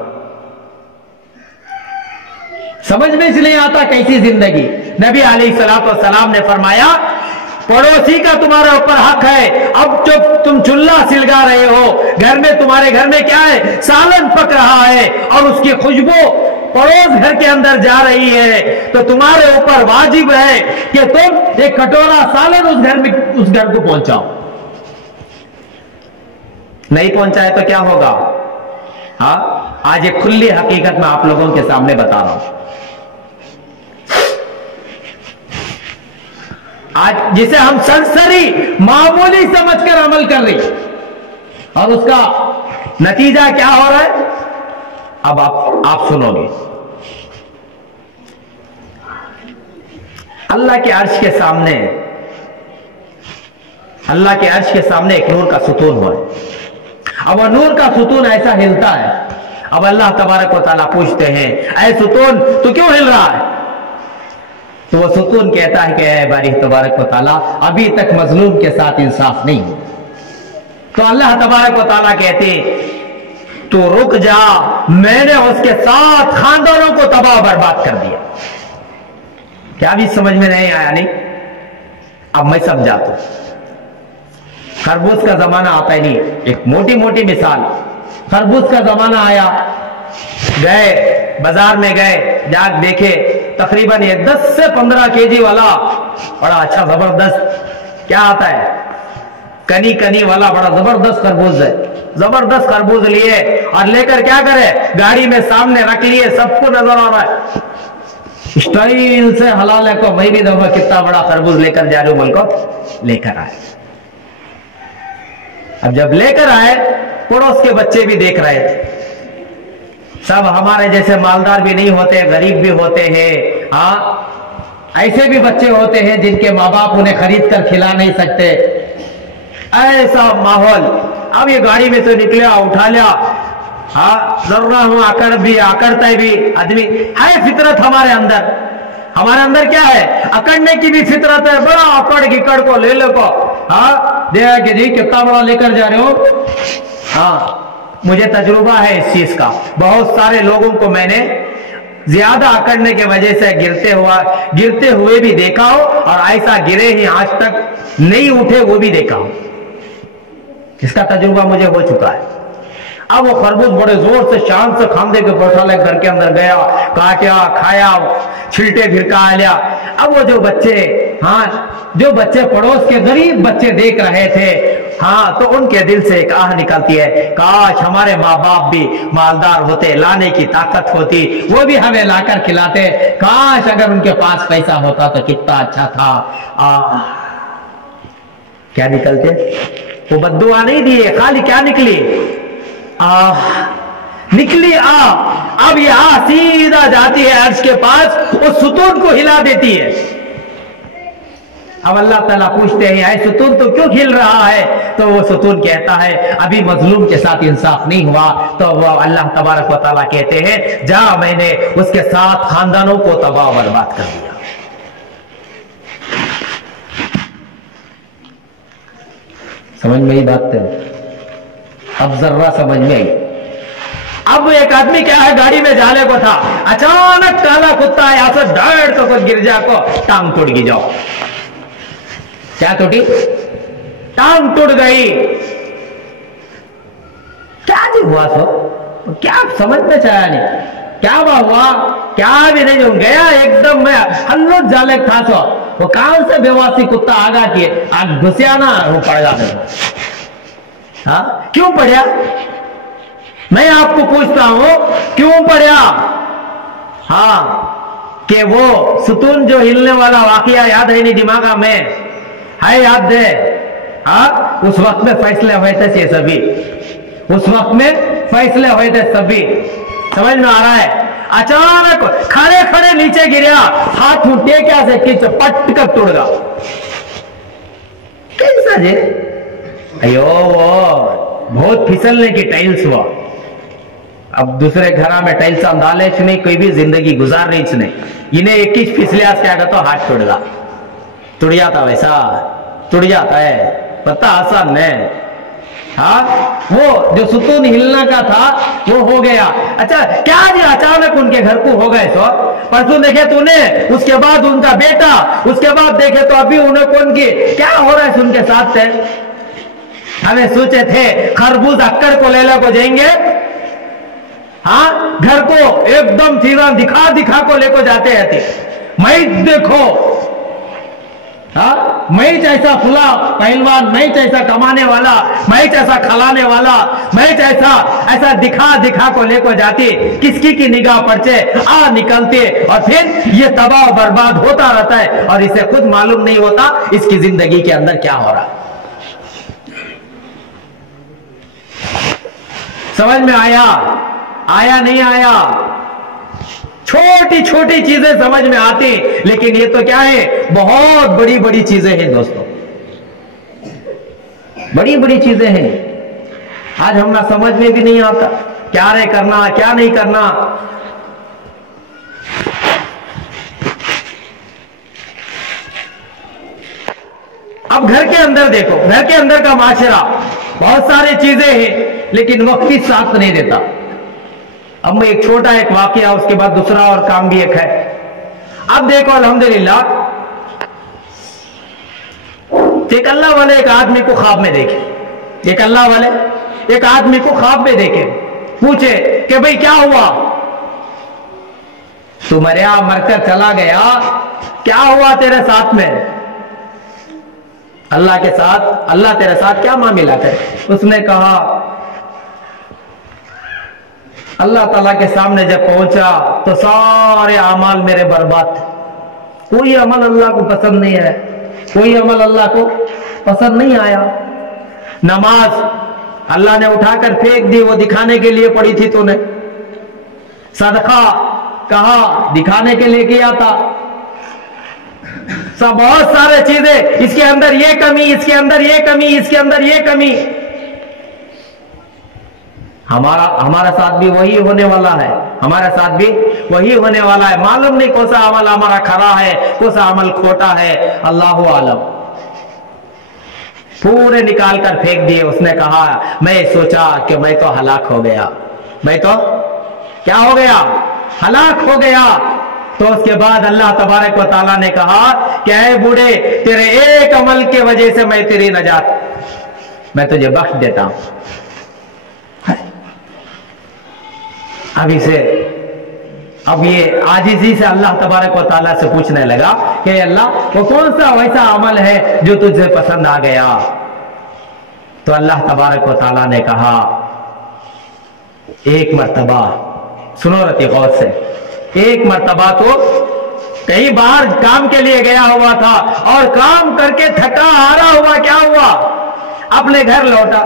समझ में इसलिए आता कैसी जिंदगी। नबी अलैहिस्सलातु वस्सलाम ने फरमाया पड़ोसी का तुम्हारे ऊपर हक है। अब जो तुम चूल्हा सिलगा रहे हो, घर में तुम्हारे घर में क्या है? सालन पक रहा है और उसकी खुशबू पड़ोस घर के अंदर जा रही है, तो तुम्हारे ऊपर वाजिब है कि तुम एक कटोरा सालन उस घर को पहुंचाओ। नहीं पहुंचाए तो क्या होगा? हाँ, आज एक खुली हकीकत मैं आप लोगों के सामने बता रहा हूं। आज जिसे हम सरसरी मामूली समझकर अमल कर रही और उसका नतीजा क्या हो रहा है अब आप सुनोगे। अल्लाह के अर्श के सामने, अल्लाह के अर्श के सामने एक नूर का सुतून हुआ है। अब वह नूर का सुतून ऐसा हिलता है। अब अल्लाह तबारक व तआला पूछते हैं, ऐ सुतून तू क्यों हिल रहा है? तो वो सुकून कहता है कि ऐ बारी तबारक व तआला अभी तक मजलूम के साथ इंसाफ नहीं। तो अल्लाह तबारक व तआला कहते तो रुक जा, मैंने उसके 7 खानदानों को तबाह बर्बाद कर दिया। क्या भी समझ में नहीं आया? नहीं, अब मैं समझाता हूं। खरबूज का जमाना आता है, नहीं, एक मोटी मोटी मिसाल। खरबूज का जमाना आया, गए बाजार में, गए जाग देखे तकरीबन ये 10 से 15 केजी वाला बड़ा अच्छा जबरदस्त क्या आता है, कनी कनी वाला बड़ा जबरदस्त खरबूज है। जबरदस्त खरबूज लिए और लेकर क्या करे, गाड़ी में सामने रख लिए, सबको नजर आ रहा है, स्टाइल से हलाल है को मैं भी देखो कितना बड़ा खरबूज लेकर जा रहे हो, बोल लेकर आए। अब जब लेकर आए, पड़ोस के बच्चे भी देख रहे थे। सब हमारे जैसे मालदार भी नहीं होते, गरीब भी होते हैं। हाँ, ऐसे भी बच्चे होते हैं जिनके माँ बाप उन्हें खरीद कर खिला नहीं सकते। ऐसा माहौल। अब ये गाड़ी में से निकला, उठा लिया। हाँ, जरूर हूं आकड़ता भी आदमी है, फितरत हमारे अंदर। हमारे अंदर क्या है? अकड़ने की भी फितरत है। बड़ा अकड़ गिकड़ को ले लो को, हाँ देखा कि जी कितना बड़ा लेकर जा रहे हो। हाँ, मुझे तजुर्बा है इस चीज का। बहुत सारे लोगों को मैंने ज्यादा अकड़ने के वजह से गिरते हुए भी देखा हो, और ऐसा गिरे ही आज तक नहीं उठे वो भी देखा हो। इसका तजुर्बा मुझे हो चुका है। अब वो खरबूज बड़े जोर से शान से खांदे के बैठा ले, घर के अंदर गया, काटा, खाया, छिलटे फिरका लिया। अब वो जो बच्चे, हाँ जो बच्चे पड़ोस के गरीब बच्चे देख रहे थे, हाँ तो उनके दिल से एक आह निकलती है, काश हमारे माँ बाप भी मालदार होते, लाने की ताकत होती, वो भी हमें लाकर खिलाते। काश अगर उनके पास पैसा होता तो कितना अच्छा था। क्या निकलते? वो बद्दुआ नहीं दिए, खाली क्या निकली? निकली अब ये सीधा जाती है अर्श के पास, उस सुतून को हिला देती है। अब अल्लाह ताला पूछते हैं, ऐ सुतून तो क्यों हिल रहा है? तो वो सुतून कहता है अभी मजलूम के साथ इंसाफ नहीं हुआ। तो वो अल्लाह तबारक व तआला कहते हैं, जा मैंने उसके 7 खानदानों को तबाह बर्बाद कर दिया। समझ में आई बात है? अब जर्रा समझ में आई। अब एक आदमी क्या है, गाड़ी में जाने को था, अचानक काला कुत्ता है, ऐसा डर तो गिर जा को टांग टूट गई। जाओ, क्या टूटी? टांग टूट गई। क्या जी हुआ? सो क्या समझ में चाया नहीं? क्या हुआ, क्या भी नहीं हो गया एकदम। मैं हल्लो जालक था सो वो कौन से बेवासी कुत्ता आगा किए आग घुसिया ना वो पड़ जाने। हाँ क्यों पड़ा? मैं आपको पूछता हूं क्यों पड़ा? हाँ कि वो सुतून जो हिलने वाला वाकया याद है नहीं दिमाग में है? याद है? हाँ उस वक्त में फैसले हुए थे सभी, उस वक्त में फैसले हुए थे सभी। समझ में आ रहा है? अचानक खड़े खड़े नीचे गिरा, हाथ मुट्ठे क्या से कि पट कर टूट गया। कैसा जे? अयो वो बहुत फिसलने की टाइल्स हुआ। अब दूसरे घरा में टाइल्स अंदाले नहीं कोई भी जिंदगी गुजार रही नहीं, इन्हें एक ही फिसलिया क्या तो हाथ टूट गया। टूट जाता वैसा टूट जाता है, पता आसान है। हाँ वो जो सुतून हिलना का था वो हो गया। अच्छा क्या जी अचानक उनके घर को हो गए? सो परसों देखे तूने, उसके बाद उनका बेटा, उसके बाद देखे तो अभी उन्हें कौन की क्या हो रहा है उनके साथ थे। हमें सोचे थे खरबूज अक्कड़ को लेला को जाएंगे, हाँ घर को एकदम सीधा दिखा दिखा को लेको जाते रहते। मैं देखो हाँ मैं जैसा फुला पहलवान, मैं जैसा कमाने वाला, मैं जैसा खिलाने वाला, मैं जैसा ऐसा दिखा दिखा को लेको जाते, किसकी की निगाह पड़चे आ निकलते और फिर ये तबाह बर्बाद होता रहता है और इसे खुद मालूम नहीं होता इसकी जिंदगी के अंदर क्या हो रहा है। समझ में आया? आया नहीं आया? छोटी छोटी चीजें समझ में आती, लेकिन ये तो क्या है बहुत बड़ी बड़ी चीजें हैं दोस्तों, बड़ी बड़ी चीजें हैं। आज हम ना समझ में भी नहीं आता क्या रे करना क्या नहीं करना। अब घर के अंदर देखो, घर के अंदर का माशरा बहुत सारी चीजें हैं लेकिन वक्त ही साथ नहीं देता। अब मैं एक छोटा एक वाकया, उसके बाद दूसरा और काम भी एक है। अब देखो अल्हम्दुलिल्लाह एक अल्लाह वाले एक आदमी को ख्वाब में देखे, एक अल्लाह वाले एक आदमी को ख्वाब में देखे, पूछे कि भाई क्या हुआ? तू मरिया मरकर चला गया, क्या हुआ तेरे साथ में? अल्लाह के साथ, अल्लाह तेरे साथ क्या मामला है? उसने कहा अल्लाह ताला के सामने जब पहुंचा तो सारे अमाल मेरे बर्बाद थे। कोई अमल अल्लाह को पसंद नहीं है, कोई अमल अल्लाह को पसंद नहीं आया। नमाज अल्लाह ने उठाकर फेंक दी, वो दिखाने के लिए पड़ी थी तूने। सदका कहा दिखाने के लिए किया था। सब बहुत सारे चीजें, इसके अंदर ये कमी, इसके अंदर ये कमी, इसके अंदर ये कमी। हमारा साथ भी वही होने वाला है, हमारा साथ भी वही होने वाला है। मालूम नहीं कौन सा अमल हमारा खरा है, कौन सा अमल खोटा है, अल्लाह आलम। पूरे निकाल कर फेंक दिए। उसने कहा मैं सोचा कि मैं तो हलाक हो गया, मैं तो क्या हो गया? हलाक हो गया। तो उसके बाद अल्लाह तबारक व तआला ने कहा कि ऐ बूढ़े, तेरे एक अमल के वजह से मैं तेरी नजात, मैं तुझे बख्श देता हूं। अब ये आजिज़ी से अल्लाह तबारक व तआला से पूछने लगा कि अल्लाह वो कौन सा वैसा अमल है जो तुझे पसंद आ गया? तो अल्लाह तबारक व तआला ने कहा एक मर्तबा, सुनो रति गौर से, एक मर्तबा तो कई बार काम के लिए गया हुआ था और काम करके थका हारा हुआ, क्या हुआ? अपने घर लौटा,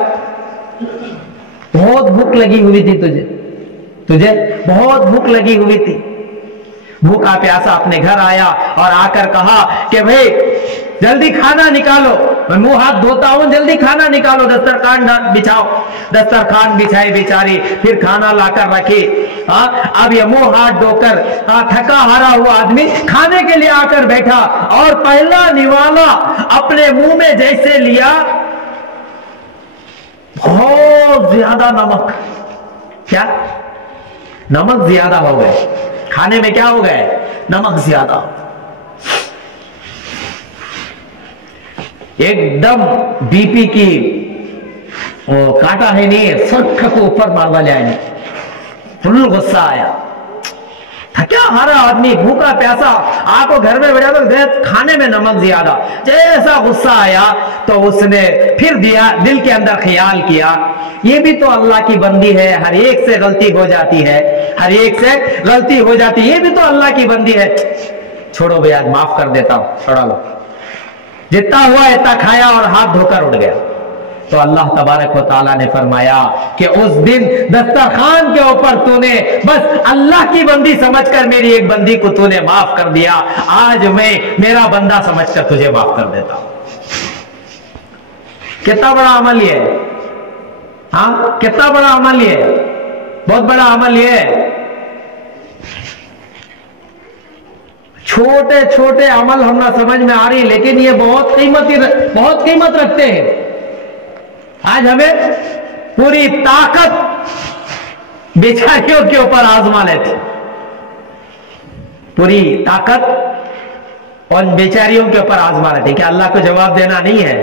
बहुत भूख लगी हुई थी तुझे बहुत भूख लगी हुई थी। भूखा प्यासा अपने घर आया और आकर कहा कि भाई जल्दी खाना निकालो, मैं मुंह हाथ धोता हूं, जल्दी खाना निकालो, दस्तरखान बिछाओ। दस्तरखान बिछाई बेचारी, फिर खाना लाकर रखी। अब ये मुंह हाथ धोकर थका हारा हुआ आदमी खाने के लिए आकर बैठा और पहला निवाला अपने मुंह में जैसे लिया, बहुत ज्यादा नमक, क्या नमक ज्यादा हो गए खाने में, क्या हो गए? नमक ज्यादा। एकदम बीपी की वो काटा है नहीं, सर को ऊपर मार वाले आए, फुल गुस्सा आया। हर आदमी भूखा प्यासा आपको घर में बैठा तो खाने में नमक ज्यादा, जैसा गुस्सा आया तो उसने फिर दिल के अंदर ख्याल किया ये भी तो अल्लाह की बंदी है, हर एक से गलती हो जाती है, हर एक से गलती हो जाती है, ये भी तो अल्लाह की बंदी है, छोड़ो भैया माफ कर देता हूं, छोड़ा लो। जितना हुआ इतना खाया और हाथ धोकर उठ गया। तो अल्लाह तबारक व तआला ने फरमाया कि उस दिन दस्तरखान के ऊपर तूने बस अल्लाह की बंदी समझकर मेरी एक बंदी को तूने माफ कर दिया, आज मैं मेरा बंदा समझकर तुझे माफ कर देता हूं। कितना बड़ा अमल ये है, हाँ कितना बड़ा अमल ये है, बहुत बड़ा अमल ये है। छोटे छोटे अमल हम ना समझ में आ रही, लेकिन ये बहुत कीमत रखते हैं। आज हमें पूरी ताकत बेचारियों के ऊपर आजमा लेते, पूरी ताकत और बेचारियों के ऊपर आजमा लेते। क्या अल्लाह को जवाब देना नहीं है?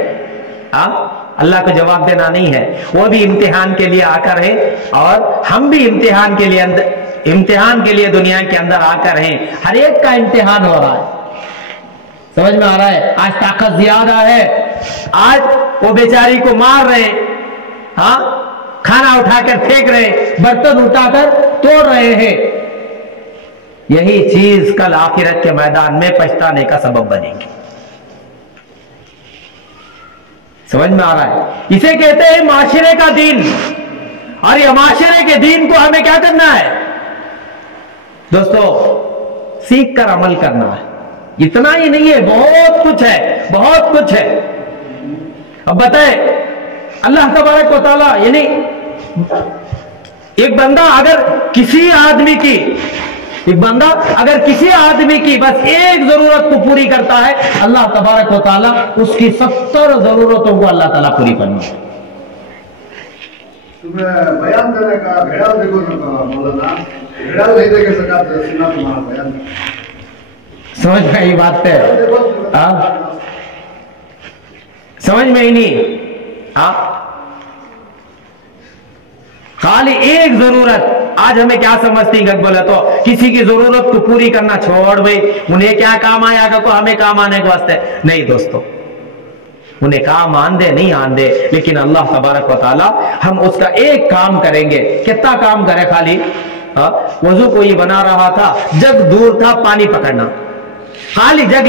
अल्लाह को जवाब देना नहीं है, वो भी इम्तिहान के लिए आकर है और हम भी इम्तिहान के लिए दुनिया के अंदर आकर हैं। हर एक का इम्तिहान हो रहा है, समझ में आ रहा है। आज ताकत ज्यादा है, आज वो बेचारी को मार रहे, हाँ खाना उठाकर फेंक रहे, बर्तन उठाकर तोड़ रहे हैं। यही चीज कल आखिरत के मैदान में पछताने का सबब बनेगी। समझ में आ रहा है? इसे कहते हैं माशरे का दीन। और ये माशरे के दीन को हमें क्या करना है दोस्तों? सीख कर अमल करना है। इतना ही नहीं है, बहुत कुछ है, बहुत कुछ है। अब बताए अल्लाह तबारक व तआला, यानी एक बंदा अगर किसी आदमी की बस एक जरूरत को पूरी करता है, अल्लाह तबारक व तआला उसकी 70 जरूरतों को अल्लाह ताला पूरी करना। तुम्हें बयान देने का भेड़ा देखो ना मौलाना, भेड़ा नहीं देखे सका सुना तुम्हारा बयान, समझ में आई बात है? समझ में ही नहीं। खाली एक जरूरत, आज हमें क्या समझती है बोला तो किसी की जरूरत को पूरी करना छोड़ भाई, उन्हें क्या काम आया को हमें काम आने के वास्ते नहीं दोस्तों, उन्हें काम आन दे नहीं आन दे, लेकिन अल्लाह तबारक व तआला हम उसका एक काम करेंगे। कितना काम करे? खाली वजू कोई बना रहा था, जग दूर था, पानी पकड़ना, खाली जग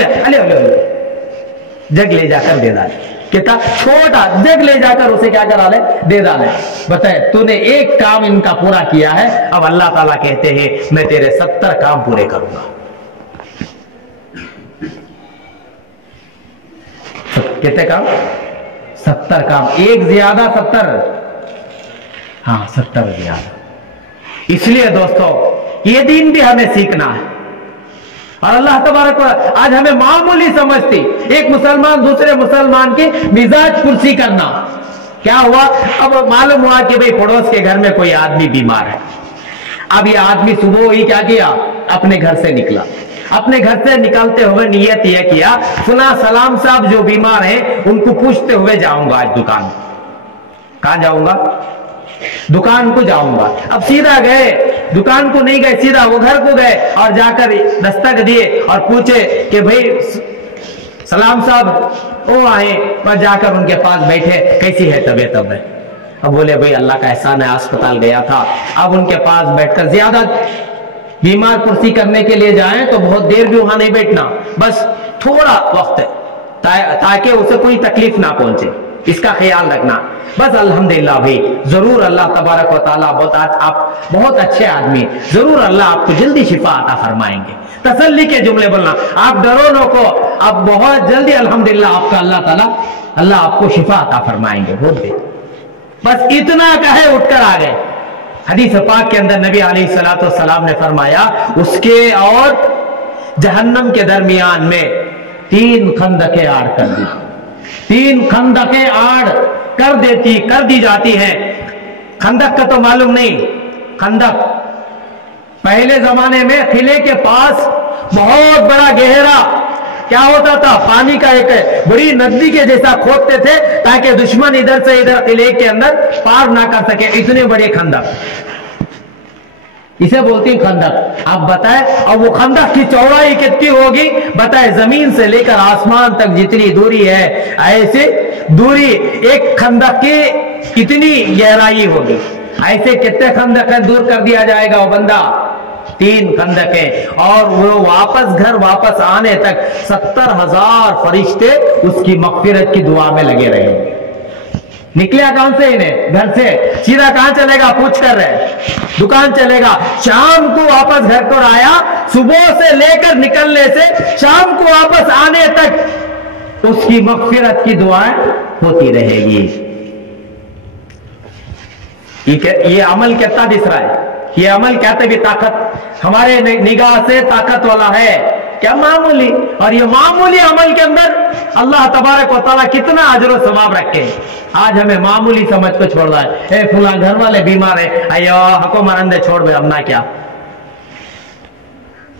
ले जाकर दे डाले। कितना छोटा जग ले जाकर उसे क्या करा ले? दे डाले। बताए तूने एक काम इनका पूरा किया है, अब अल्लाह ताला कहते हैं मैं तेरे 70 काम पूरे करूंगा। कितने काम? 70 काम, एक ज्यादा 70, हाँ 70 ज्यादा। इसलिए दोस्तों ये दीन भी हमें सीखना है। और अल्लाह तबारक आज हमें मामूली समझती, एक मुसलमान दूसरे मुसलमान की मिजाज कुर्सी करना। क्या हुआ? अब मालूम हुआ कि भाई पड़ोस के घर में कोई आदमी बीमार है। अब ये आदमी सुबह ही क्या किया? अपने घर से निकला। अपने घर से निकलते हुए नियत यह किया, सुना सलाम साहब जो बीमार हैं उनको पूछते हुए जाऊंगा आज दुकान। कहां जाऊंगा? दुकान को जाऊंगा। अब सीधा गए, दुकान को नहीं गए, सीधा वो घर को गए और जाकर दस्तक दिए और पूछे कि भाई सलाम साहब वो आए, और जाकर उनके पास बैठे, कैसी है तबीयत? अब बोले भाई अल्लाह का एहसान है, अस्पताल गया था। अब उनके पास बैठकर, ज्यादा बीमार कुर्सी करने के लिए जाए तो बहुत देर भी वहां नहीं बैठना, बस थोड़ा वक्त ताकि उसे कोई तकलीफ ना पहुंचे, इसका ख्याल रखना बस। अल्हम्दुलिल्लाह भाई, जरूर अल्लाह तबारक व तआला आप बहुत अच्छे आदमी, जरूर अल्लाह आपको जल्दी शिफा अता फरमाएंगे। तसल्ली के जुमले बोलना, आप डरो नो को, अब बहुत जल्दी अल्हम्दुलिल्लाह आपका अल्लाह आपको शिफा अता फरमाएंगे, बहुत दे। बस इतना कहे उठकर आ गए। हदीस पाक के अंदर नबी अलैहिस्सलातु वस्सलाम ने फरमाया, उसके और जहन्नम के दरमियान में 3 खंदकें आड़ कर दी, 3 खंदकें आड़ कर दी जाती हैं। खंदक का तो मालूम नहीं, खंदक पहले जमाने में किले के पास बहुत बड़ा गहरा क्या होता था, पानी का एक बड़ी नदी के जैसा खोदते थे ताकि दुश्मन इधर से इधर किले के अंदर पार ना कर सके, इतने बड़े खंदक। इसे बोलती है खंदक। आप बताएं, और वो खंदक की चौड़ाई कितनी होगी बताएं? जमीन से लेकर आसमान तक जितनी दूरी है, ऐसे दूरी एक खंदक की कितनी गहराई होगी? ऐसे कितने खंदक दूर कर दिया जाएगा वो बंदा? 3 खंदकें। और वो घर वापस आने तक 70,000 फरिश्ते उसकी मग़फ़िरत की दुआ में लगे रहेंगे। निकलिया कौन से इन्हें घर से? सीधा कहां चलेगा? पूछ कर रहे, दुकान चलेगा। शाम को वापस घर को आया, सुबह से लेकर निकलने से शाम को वापस आने तक उसकी मग़फ़िरत की दुआएं होती रहेगी। ये अमल कितना दिख रहा है? ये अमल कहते भी ताकत हमारे निगाह से ताकत वाला है क्या? मामूली। और ये मामूली अमल के अंदर अल्लाह तबारक व तआला कितना अजर व सवाब रखे। आज हमें मामूली समझ को छोड़ रहा है। फुला घर वाले बीमार है, अयो हको मरंदे छोड़ दे, अब ना क्या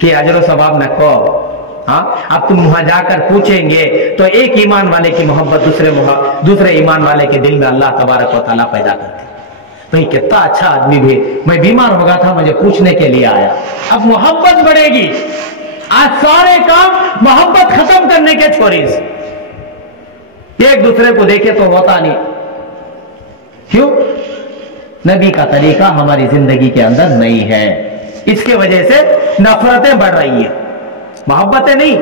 कि अजर व सवाब न को। हाँ, अब तुम वहां जाकर पूछेंगे तो एक ईमान वाले की मोहब्बत दूसरे ईमान वाले के दिल में अल्लाह तबारक व तआला पैदा करते। भाई कितना अच्छा आदमी भी, मैं बीमार हो गया था, मुझे पूछने के लिए आया। अब मोहब्बत बढ़ेगी। आज सारे काम मोहब्बत खत्म करने के छोरी से, एक दूसरे को देखे तो होता नहीं। क्यों? नबी का तरीका हमारी जिंदगी के अंदर नहीं है, इसके वजह से नफरतें बढ़ रही है, मोहब्बतें नहीं।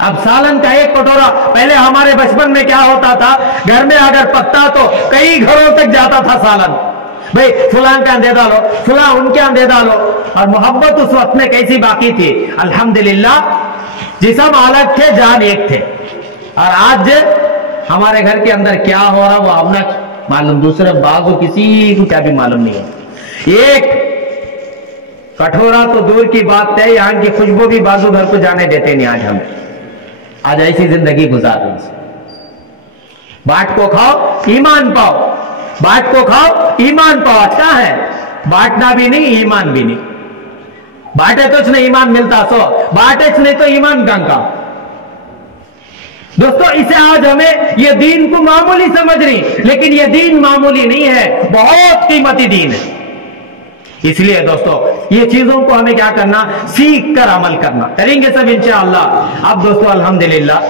अब सालन का एक कटोरा, पहले हमारे बचपन में क्या होता था, घर में अगर पकता तो कई घरों तक जाता था सालन। भाई फुलान का दे डालो, फुला उनके दे डालो। और मोहब्बत उस वक्त में कैसी बाकी थी? अल्हम्दुलिल्लाह, जिस्म अलग थे, जान एक थे। और आज हमारे घर के अंदर क्या हो रहा वो हमने मालूम, दूसरे बाजू किसी को क्या भी मालूम नहीं है। एक कटोरा तो दूर की बात है, यहां की खुशबू भी बाजू घर को जाने देते नहीं। आज ऐसी जिंदगी गुजार रही। बाट को खाओ ईमान पाओ, बाट को खाओ ईमान पाओ। अच्छा है, बांटना भी नहीं ईमान भी नहीं। बांटे तो नहीं ईमान मिलता, सो बांटे नहीं तो ईमान का। दोस्तों, इसे आज हमें ये दीन को मामूली समझ रही, लेकिन ये दीन मामूली नहीं है, बहुत कीमती दीन है। इसलिए दोस्तों, ये चीजों को हमें क्या करना? सीख कर अमल करना। करेंगे सब इंशाअल्लाह। अब दोस्तों अल्हम्दुलिल्लाह,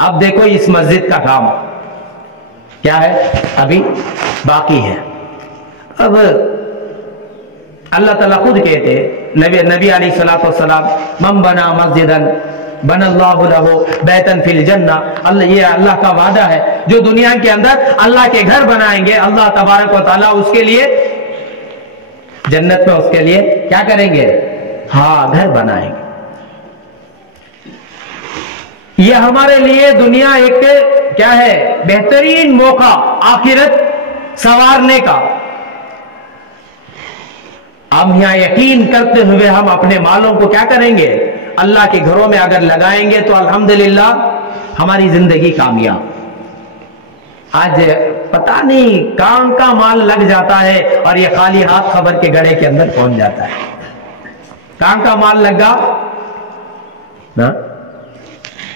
अब देखो इस मस्जिद का काम क्या है, अभी बाकी है। अब अल्लाह ताला खुद कहते, नबी अलैहिस्सलातु वस्सलाम, मन बना मस्जिदन बनल्लाहु लहू बैतन फिल जन्ना। ये अल्लाह का वादा है, जो दुनिया के अंदर अल्लाह के घर बनाएंगे, अल्लाह तबारक व तआला उसके लिए जन्नत में उसके लिए क्या करेंगे? हाँ, घर बनाएंगे। ये हमारे लिए दुनिया एक क्या है? बेहतरीन मौका आखिरत संवारने का। हम यहां यकीन करते हुए हम अपने मालों को क्या करेंगे? अल्लाह के घरों में अगर लगाएंगे तो अल्हम्दुलिल्लाह हमारी जिंदगी कामयाब। आज पता नहीं कहां का माल लग जाता है और ये खाली हाथ खबर के गड़े के अंदर पहुंच जाता है। कहां का माल लगा ना,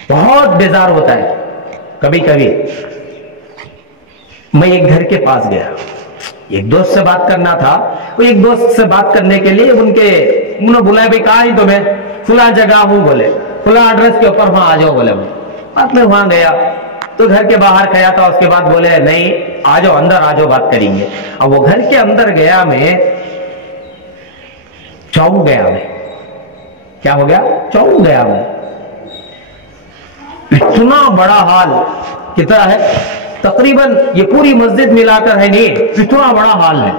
बहुत बेजार होता है। कभी कभी मैं एक घर के पास गया, एक दोस्त से बात करना था। वो एक दोस्त से बात करने के लिए उन्होंने बुलाया, भाई कहा ही तो मैं फुला जगह हूं, बोले फुला एड्रेस के ऊपर वहां आ जाओ। बोले बात में वहां गया तो घर के बाहर गया था, उसके बाद बोले नहीं आ जाओ अंदर, आ जाओ बात करेंगे। अब वो घर के अंदर गया, मैं चौंक गया। मैं क्या हो गया? चौंक गया मैं। इतना बड़ा हाल, कितना है? तकरीबन ये पूरी मस्जिद मिलाकर है नहीं, इतना बड़ा हाल है।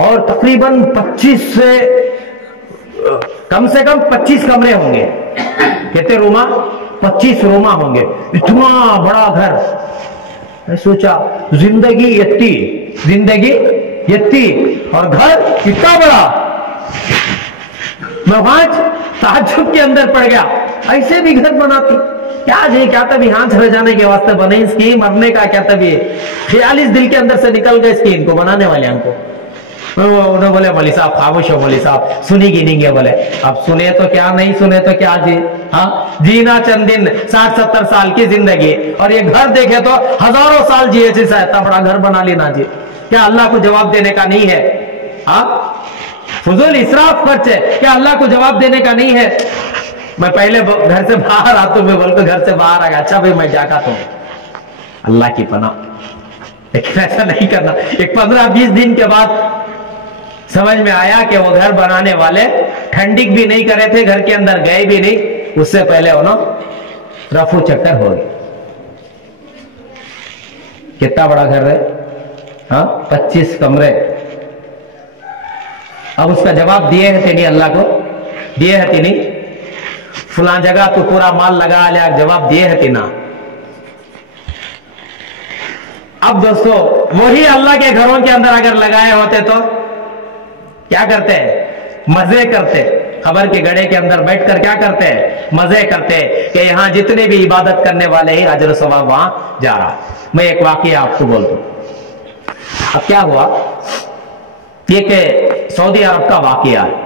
और तकरीबन 25 से कम 25 कमरे होंगे। कितने रूमा? 25 रूमा होंगे। इतना बड़ा घर। मैं सोचा जिंदगी यत्ती और घर इतना बड़ा। मैं वहां ताज्जुब के अंदर पड़ गया, ऐसे भी घर बनाती क्या जी? क्या तभी हाथ रह जाने के वास्ते बने इसकी, मरने का क्या तभी 46 दिल के अंदर से निकल गए इसकी, इनको बनाने वाले हमको। उन्होंने बोले मौलवी साहब खामोश हो, मौलवी साहब सुनी गिनेंगे। बोले अब सुने तो क्या, नहीं सुने तो क्या जी। हाँ, जीना चंद दिन 60-70 साल की जिंदगी, और ये घर देखे तो हजारों साल जिए। जैसा इतना बड़ा घर बना लेना जी, क्या अल्लाह को जवाब देने का नहीं है? हाँ, फजूल इसराफ खर्च है, क्या अल्लाह को जवाब देने का नहीं है? मैं पहले घर से बाहर आता हूं, मैं बोलकर घर से बाहर आ गया, अच्छा भाई मैं जागा तो अल्लाह की पनाह, लेकिन ऐसा नहीं करना। एक 15-20 दिन के बाद समझ में आया कि वो घर बनाने वाले ठंडिक भी नहीं करे थे, घर के अंदर गए भी नहीं, उससे पहले उन्होंने रफू चक्कर हो गए। कितना बड़ा घर है? हाँ, 25 कमरे। अब उसका जवाब दिए है कि नहीं? अल्लाह को दिए है कि नहीं? फुला जगह तो पूरा माल लगा लिया, जवाब दिए है कि ना? अब दोस्तों वही अल्लाह के घरों के अंदर अगर लगाए होते तो क्या करते हैं? मजे करते। खबर के गड़े के अंदर बैठकर क्या करते हैं? मजे करते कि यहां जितने भी इबादत करने वाले हैं अजर सवाब वहां जा रहा। मैं एक वाकया आपको बोल दूं। अब क्या हुआ, ये कि सऊदी अरब का वाकया है।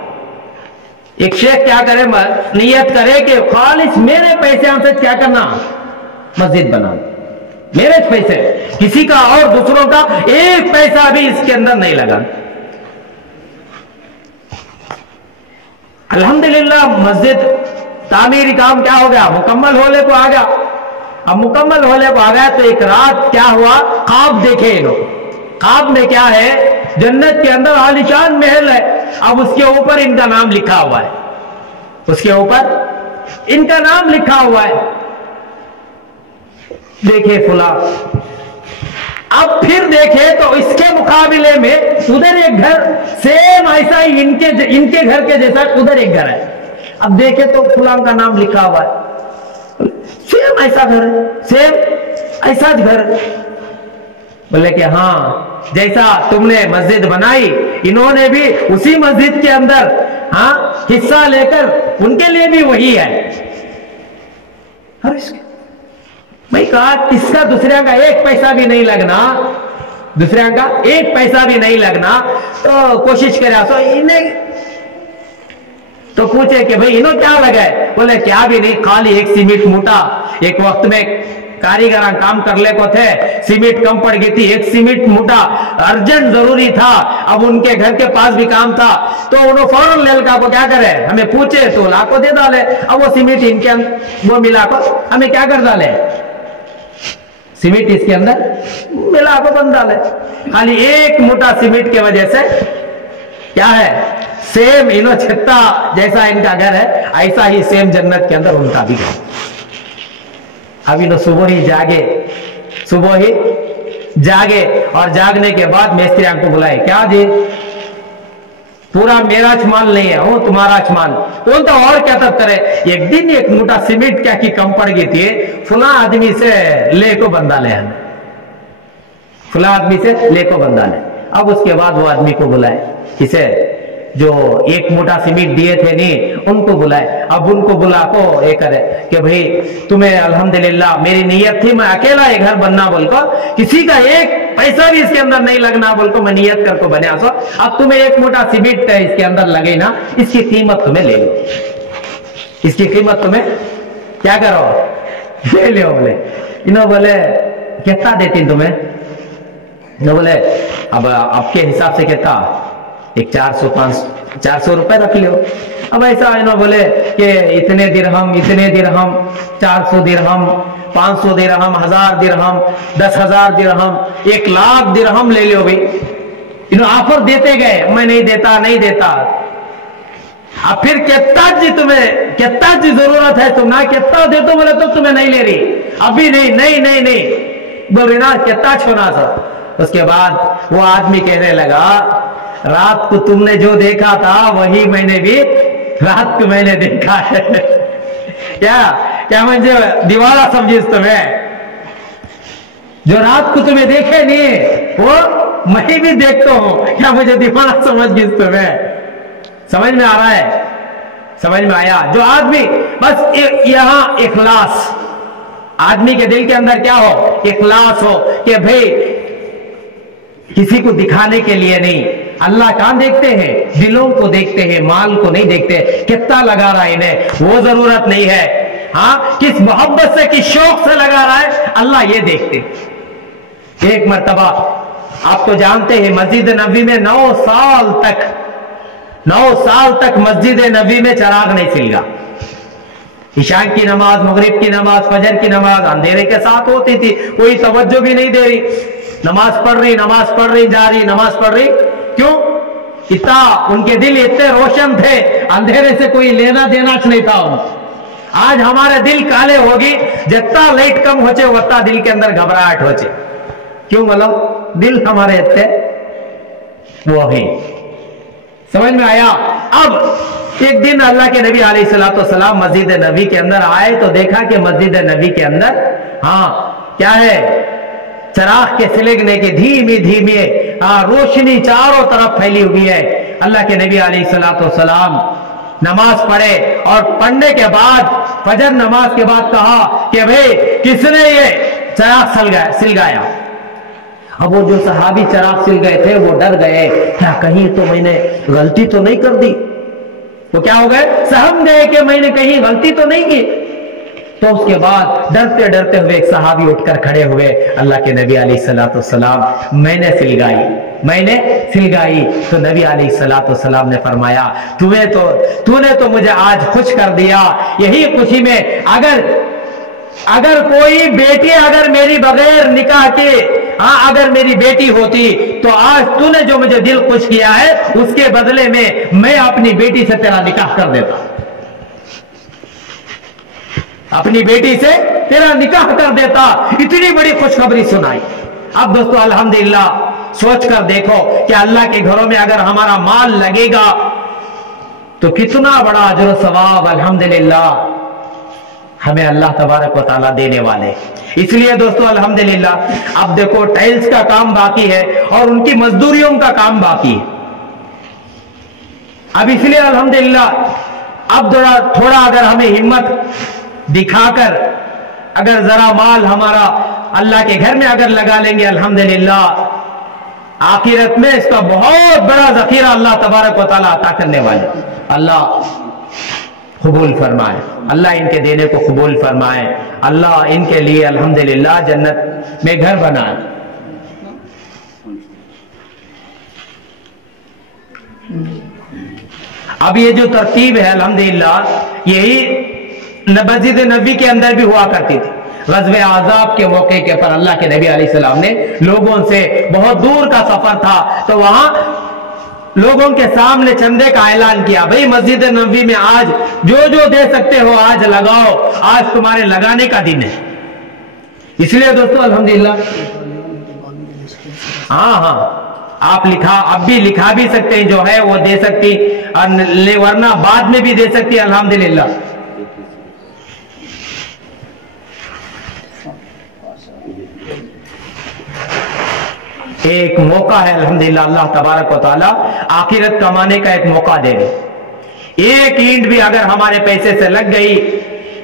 एक शेख क्या करे, नियत करे कि खालिस मेरे पैसे हमसे क्या करना, मस्जिद बना, मेरे पैसे, किसी का और दूसरों का एक पैसा भी इसके अंदर नहीं लगा। अल्हम्दुलिल्लाह मस्जिद तामीरी काम क्या हो गया, मुकम्मल होने को आ गया। अब मुकम्मल होने को आ गया तो एक रात क्या हुआ, ख्वाब देखे लोग। ख्वाब में क्या है, जन्नत के अंदर आलीशान महल है। अब उसके ऊपर इनका नाम लिखा हुआ है, उसके ऊपर इनका नाम लिखा हुआ है, देखे फुला। अब फिर देखे तो इसके मुकाबले में उधर एक घर सेम ऐसा ही इनके घर के जैसा उधर एक घर है। अब देखे तो फुला का नाम लिखा हुआ है, सेम ऐसा घर है, सेम ऐसा घर है। बोले कि हाँ, जैसा तुमने मस्जिद बनाई इन्होंने भी उसी मस्जिद के अंदर हाँ हिस्सा लेकर उनके लिए भी वही है। मैं कहा इसका दूसरे का एक पैसा भी नहीं लगना, दूसरे का एक पैसा भी नहीं लगना, तो कोशिश करे सो इन्हें तो पूछे कि भाई इन्हों क्या लगा है? बोले क्या भी नहीं, खाली एक सीमेंट मूटा, एक वक्त में कारीगर काम कर ले को थे, सीमेंट कम पड़ गई थी, एक सीमेंट मूटा अर्जेंट जरूरी था। अब उनके घर के पास भी काम था तो उन्होंने फौरन ले लगा को क्या करे, हमें पूछे तो लाखों दे डाले। अब वो सीमेंट इनके वो मिला को हमें क्या कर डाले, सीमेंट इसके अंदर मिला को बन डाले। खाली एक मोटा सीमेंट की वजह से क्या है, सेम इनो छत्ता जैसा इनका घर है ऐसा ही सेम जन्नत के अंदर उनका भी घर। अब इन्हों सुबह ही जागे, सुबह ही जागे और जागने के बाद मिस्त्री को बुलाए, क्या जी पूरा मेरा माल नहीं है, वो तुम्हारा माल। बोलता और क्या तब करे, एक दिन एक मोटा सीमेंट क्या की कम पड़ गई थी, फुला आदमी से ले को बंदा ले, फुला आदमी से ले को बंदा ले। अब उसके बाद वो आदमी को बुलाए, किसे जो एक मोटा सीमेंट दिए थे नहीं उनको बुलाए। अब उनको बुला को ये करे कि भाई तुम्हें अल्हम्दुलिल्लाह मेरी नियत थी मैं अकेला ये घर बनना बोलको, किसी का एक पैसा भी इसके अंदर नहीं लगना बोलको मैं नियत करको बने आसो। अब तुम्हें एक मोटा सीमेंट इसके अंदर लगे ना, इसकी कीमत तुम्हें ले लो, इसकी कीमत तुम्हें क्या करो ले लो। बोले इन्हों बोले कितना देती तुम्हें, बोले अब आपके हिसाब से कितना, एक 400 रुपए रख लियो। अब ऐसा इन्होंने बोले कि इतने दिरहम 400 दिरहम 500 दिरहम 1000 दिरहम 10,000 दिरहम 1,00,000 दिरहम ले लियो भाई। इन्होंने ऑफर देते गए, मैं नहीं देता। अब फिर कितना जी जरूरत है तुम ना, कितना दे तो बोले तो तुम्हें नहीं ले रही, अभी नहीं बोल रही ना कितना छोना सा। उसके बाद वो आदमी कहने लगा रात को तुमने जो देखा था वही मैंने भी रात को मैंने देखा है। क्या मुझे दीवाना समझिस तुम्हें, जो रात को तुम्हें देखे नहीं वो मैं भी देखता हूं, क्या मुझे दीवाना समझ गई तुम्हें? समझ में आ रहा है, समझ में आया? जो आदमी बस यहां इखलास, आदमी के दिल के अंदर क्या हो, इखलास हो कि भाई किसी को दिखाने के लिए नहीं, अल्लाह कहां देखते हैं, दिलों को देखते हैं, माल को नहीं देखते। कितना लगा रहा है इन्हें वो जरूरत नहीं है, हाँ किस मोहब्बत से किस शौक से लगा रहा है अल्लाह ये देखते। एक मर्तबा आप तो जानते हैं मस्जिद नबी में 9 साल तक मस्जिद नबी में चिराग नहीं सिलगा। इशा की नमाज, मगरिब की नमाज, फजर की नमाज अंधेरे के साथ होती थी, कोई तवज्जो भी नहीं दे रही, नमाज पढ़ रही जा रही, नमाज पढ़ रही। क्यों? इतना उनके दिल इतने रोशन थे, अंधेरे से कोई लेना देना नहीं था उनको। आज हमारे दिल काले होगी, जितना लाइट कम होचे उतना दिल के अंदर घबराहट होचे। क्यों? मतलब दिल हमारे इतने वो है। समझ में आया? अब एक दिन अल्लाह के नबी अलैहिस्सलाम मस्जिद नबी के अंदर आए तो देखा कि मस्जिद नबी के अंदर क्या है, चिराग के सिलगने की धीमी धीमी रोशनी चारों तरफ फैली हुई है। अल्लाह के नबी अलैहिस्सलाम नमाज पढ़े और पढ़ने के बाद फजर नमाज के बाद कहा कि भाई किसने ये चिराग सिलगाया? अब वो जो सहाबी चिराग सिल गए थे वो डर गए, क्या कहीं तो मैंने गलती तो नहीं कर दी? वो क्या हो गए? सहम गए कि मैंने कहीं गलती तो नहीं की। तो उसके बाद डरते डरते हुए एक सहाबी उठकर खड़े हुए, अल्लाह के नबी अलैहिस्सलाम मैंने सिलगाई। तो नबी अलैहिस्सलाम ने फरमाया तूने तो मुझे आज खुश कर दिया। यही खुशी में अगर कोई बेटी अगर मेरी बगैर निकाह के अगर मेरी बेटी होती तो आज तूने जो मुझे दिल खुश किया है उसके बदले में मैं अपनी बेटी से तेरा निकाह कर देता, अपनी बेटी से तेरा निकाह कर देता। इतनी बड़ी खुशखबरी सुनाई। अब दोस्तों अल्हम्दुलिल्लाह सोच कर देखो कि अल्लाह के घरों में अगर हमारा माल लगेगा तो कितना बड़ा अजर सवाब अल्हम्दुलिल्लाह हमें अल्लाह तबारक व तआला देने वाले। इसलिए दोस्तों अल्हम्दुलिल्लाह अब देखो टाइल्स का काम बाकी है और उनकी मजदूरियों का काम बाकी है। अब इसलिए अल्हम्दुलिल्लाह अब थोड़ा अगर हमें हिम्मत दिखाकर अगर जरा माल हमारा अल्लाह के घर में अगर लगा लेंगे अल्हम्दुलिल्लाह आखिरत में इसका बहुत बड़ा जखीरा अल्लाह तबारक व तआला अता करने वाले। अल्लाह कबूल फरमाए, अल्लाह इनके देने को कबूल फरमाए, अल्लाह इनके लिए अल्हम्दुलिल्लाह जन्नत में घर बनाए। अब ये जो तरतीब है अल्हम्दुलिल्लाह यही मस्जिद नबी के अंदर भी हुआ करती थी। ग़ज़वे आज़ाब के मौके के पर अल्लाह के नबी अलैहिस्सलाम ने लोगों से, बहुत दूर का सफर था तो वहां लोगों के सामने चंदे का ऐलान किया, भाई मस्जिद नबी में आज जो दे सकते हो आज लगाओ, आज तुम्हारे लगाने का दिन है। इसलिए दोस्तों अल्हम्दुलिल्लाह आप अब भी लिखा भी सकते हैं, जो है वो दे सकती, वरना बाद में भी दे सकती है अल्हम्दुलिल्लाह। एक मौका है अल्हम्दुलिल्लाह, अल्लाह तबारक व तआला आखिरत कमाने का एक मौका दे दे। एक ईंट भी अगर हमारे पैसे से लग गई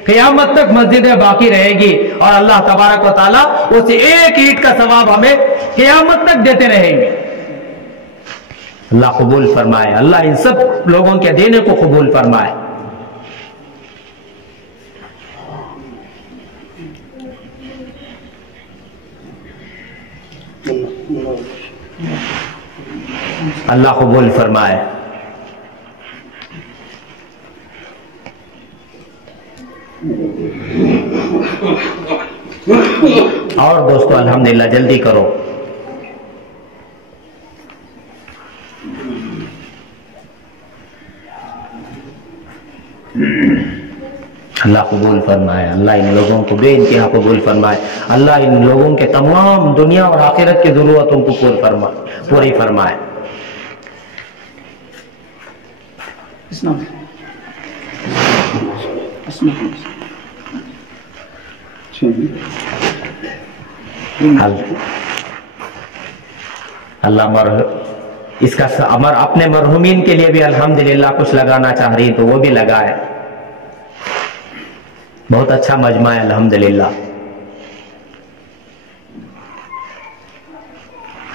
क़यामत तक मस्जिदें बाकी रहेगी और अल्लाह तबारक व तआला उस एक ईंट का सवाब हमें क़यामत तक देते रहेंगे। अल्लाह कबूल फरमाए, अल्लाह इन सब लोगों के देने को कबूल फरमाए। अल्लाह कबूल फरमाए। और दोस्तों अल्हम्दुलिल्लाह जल्दी करो। अल्लाह कबूल फरमाए, अल्लाह इन लोगों को बेइंतहा कबूल फरमाए, अल्लाह इन लोगों के तमाम दुनिया और आखिरत की जरूरतों को पूरी फरमाए। अल्लाह इसका अमर अपने मरहुमीन के लिए भी अल्हम्दुलिल्लाह कुछ लगाना चाह रही तो वो भी लगाए। बहुत अच्छा मजमा है अल्हम्दुलिल्लाह।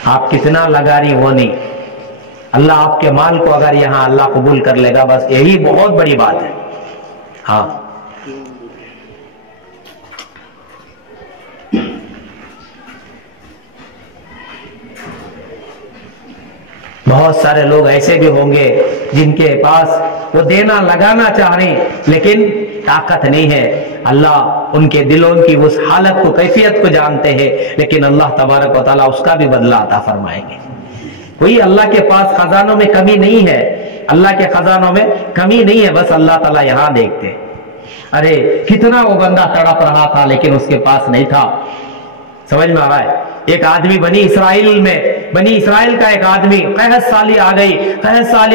आप कितना लगा रही वो नहीं, अल्लाह आपके माल को अगर यहां अल्लाह कबूल कर लेगा बस यही बहुत बड़ी बात है। हाँ بہت سارے لوگ ایسے بھی ہوں گے جن کے پاس وہ دینا لگانا چاہ رہے ہیں لیکن طاقت نہیں ہے. اللہ ان کے دلوں کی اس حالت کو کیفیت کو جانتے ہیں، لیکن اللہ تبارک و تعالیٰ اس کا بھی بدلہ عطا فرمائیں گے. کوئی اللہ کے پاس خزانوں میں کمی نہیں ہے، اللہ کے خزانوں میں کمی نہیں ہے، بس اللہ تعالیٰ یہاں دیکھتے. ارے کتنا وہ بندہ تڑپ رہا تھا لیکن اس کے پاس نہیں تھا. سمجھ میں آ رہا ہے؟ ایک آدمی بنی اسرائیل کا ایک آدمی قحط سالی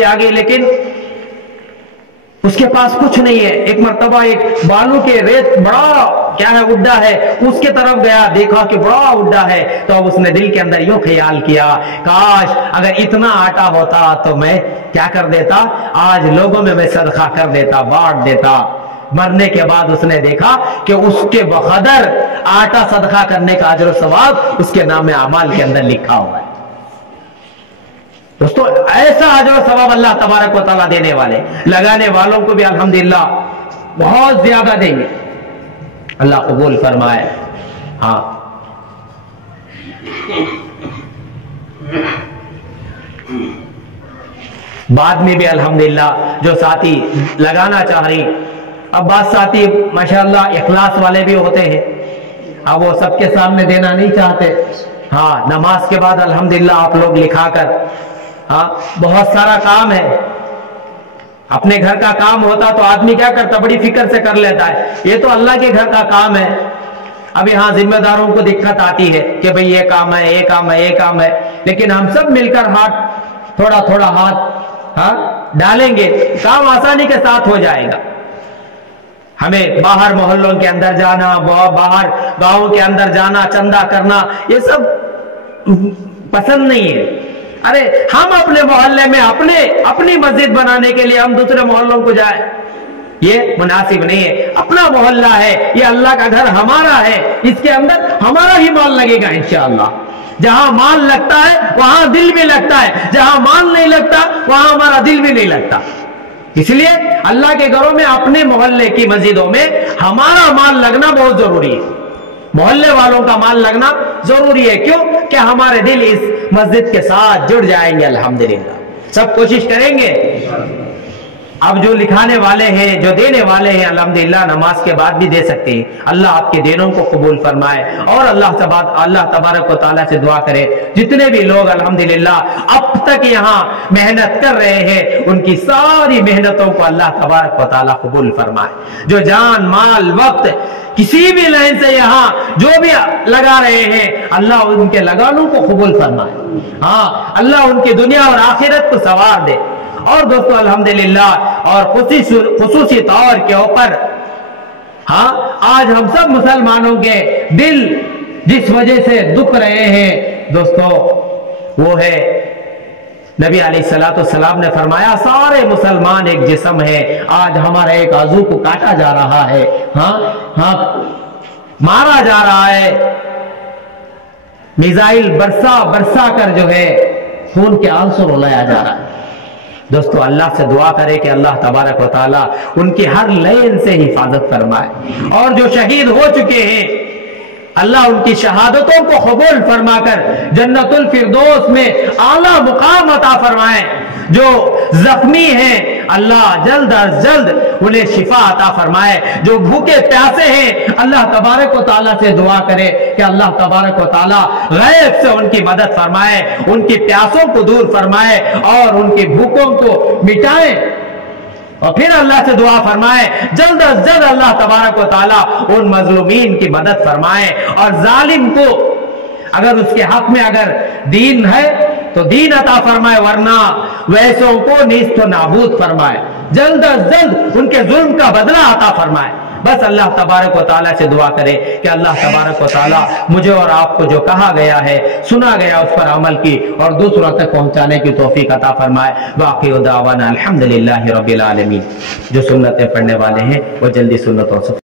آ گئی لیکن اس کے پاس کچھ نہیں ہے. ایک مرتبہ ایک بالوں کے ریت بڑا کیا ہے اڈا ہے، اس کے طرف گیا، دیکھا کہ بڑا اڈا ہے، تو اب اس نے دل کے اندر یوں خیال کیا کاش اگر اتنا آٹا ہوتا تو میں کیا کر دیتا، آج لوگوں میں صدقہ کر دیتا، بانٹ دیتا. مرنے کے بعد اس نے دیکھا کہ اس کے بقدر آٹا صدقہ کرنے کا اجر و ثواب اس کے نام اعمال کے اندر لکھا ہوا ہے. دوستو ایسا اجر و ثواب اللہ تبارک و تعالیٰ دینے والے، لگانے والوں کو بھی الحمدللہ بہت زیادہ دیں گے. اللہ قبول فرمائے. ہاں بعد میں بھی الحمدللہ جو ساتھی لگانا چاہ رہی، اب بعض ساتھی ماشاءاللہ اخلاص والے بھی ہوتے ہیں، اب وہ سب کے سامنے دینا نہیں چاہتے. ہاں نماز کے بعد الحمدللہ آپ لوگ لکھا کر، ہاں بہت سارا کام ہے، اپنے گھر کا کام ہوتا تو آدمی کیا کرتا، بڑی فکر سے کر لیتا ہے. یہ تو اللہ کے گھر کا کام ہے. اب یہاں ذمہ داروں کو دقت آتی ہے کہ بھئی یہ کام ہے، یہ کام ہے، یہ کام ہے، لیکن ہم سب مل کر تھوڑا تھوڑا ہاتھ ڈالیں گے، کام آسانی کے ساتھ ہو جائے گا. ہمیں باہر محلوں کے اندر جانا، باہر گاؤں کے اندر جانا، چندہ کرنا، یہ سب پسند نہیں ہے. ارے ہم اپنے محلے میں اپنی مسجد بنانے کے لیے ہم دوسرے محلوں کو جائیں، یہ مناسب نہیں ہے. اپنا محلہ ہے، یہ اللہ کا گھر ہمارا ہے، اس کے اندر ہمارا ہی مال لگے گا انشاءاللہ. جہاں مال لگتا ہے وہاں دل بھی لگتا ہے، جہاں مال نہیں لگتا وہاں ہمارا دل بھی نہیں لگتا. اس لیے اللہ کے گھروں میں، اپنے محلے کی مسجدوں میں ہمارا مال لگنا بہت ضروری ہے، محلے والوں کا مال لگنا ضروری ہے. کیوں کہ ہمارے دل اس مسجد کے ساتھ جڑ جائیں گے. الحمدللہ سب کوشش کریں گے. اب جو لکھانے والے ہیں، جو دینے والے ہیں، الحمدللہ نماز کے بعد بھی دے سکتے ہیں. اللہ آپ کے دینوں کو قبول فرمائے اور اللہ تبارک و تعالیٰ سے دعا کرے جتنے بھی لوگ الحمدللہ اب تک یہاں محنت کر رہے ہیں ان کی ساری محنتوں کو اللہ تبارک و تعالیٰ قبول فرمائے. جو جان مال وقت کسی بھی لائن سے یہاں جو بھی لگا رہے ہیں، اللہ ان کے لگانوں کو قبول فرمائے. ہاں اللہ ان کی دنیا اور آخرت کو سنوار دے. اور دوستو الحمدللہ اور خصوصی طور کے اوپر ہاں آج ہم سب مسلمانوں کے دل جس وجہ سے دکھ رہے ہیں دوستو، وہ ہے نبی علیہ السلام نے فرمایا سارے مسلمان ایک جسم ہے. آج ہمارے ایک عضو کو کاٹا جا رہا ہے، ہاں مارا جا رہا ہے، میزائل برسا کر جو ہے خون کے آنسو رلایا جا رہا ہے. دوستو اللہ سے دعا کرے کہ اللہ تبارک و تعالیٰ ان کی ہر لین سے حفاظت فرمائے. اور جو شہید ہو چکے ہیں اللہ ان کی شہادتوں کو قبول فرما کر جنت الفردوس میں اعلیٰ مقام عطا فرمائے. جو زخمی ہیں اللہ جلد از جلد انہیں شفا عطا فرمائے. جو بھوکے پیاسے ہیں اللہ تبارک و تعالیٰ سے دعا کرے کہ اللہ تبارک و تعالیٰ غیب سے ان کی مدد فرمائے، ان کی پیاسوں کو دور فرمائے اور ان کی بھوکوں کو مٹائے. اور پھر اللہ سے دعا فرمائے جلد از جلد اللہ تبارک و تعالیٰ ان مظلومین کی مدد فرمائے. اور ظالم کو اگر اس کے حق میں اگر دین ہے تو دین عطا فرمائے، ورنہ ویسوں کو نیست و نابود فرمائے. جلد از جلد ان کے ظلم کا بدلہ عطا فرمائے. بس اللہ تبارک و تعالیٰ سے دعا کرے کہ اللہ تبارک و تعالیٰ مجھے اور آپ کو جو کہا گیا ہے، سنا گیا، اس پر عمل کی اور دوسروں تک پہنچانے کی توفیق عطا فرمائے. باقی دعوانا الحمدللہ رب العالمین. جو سنتیں پڑھنے والے ہیں وہ جلدی سنتوں سے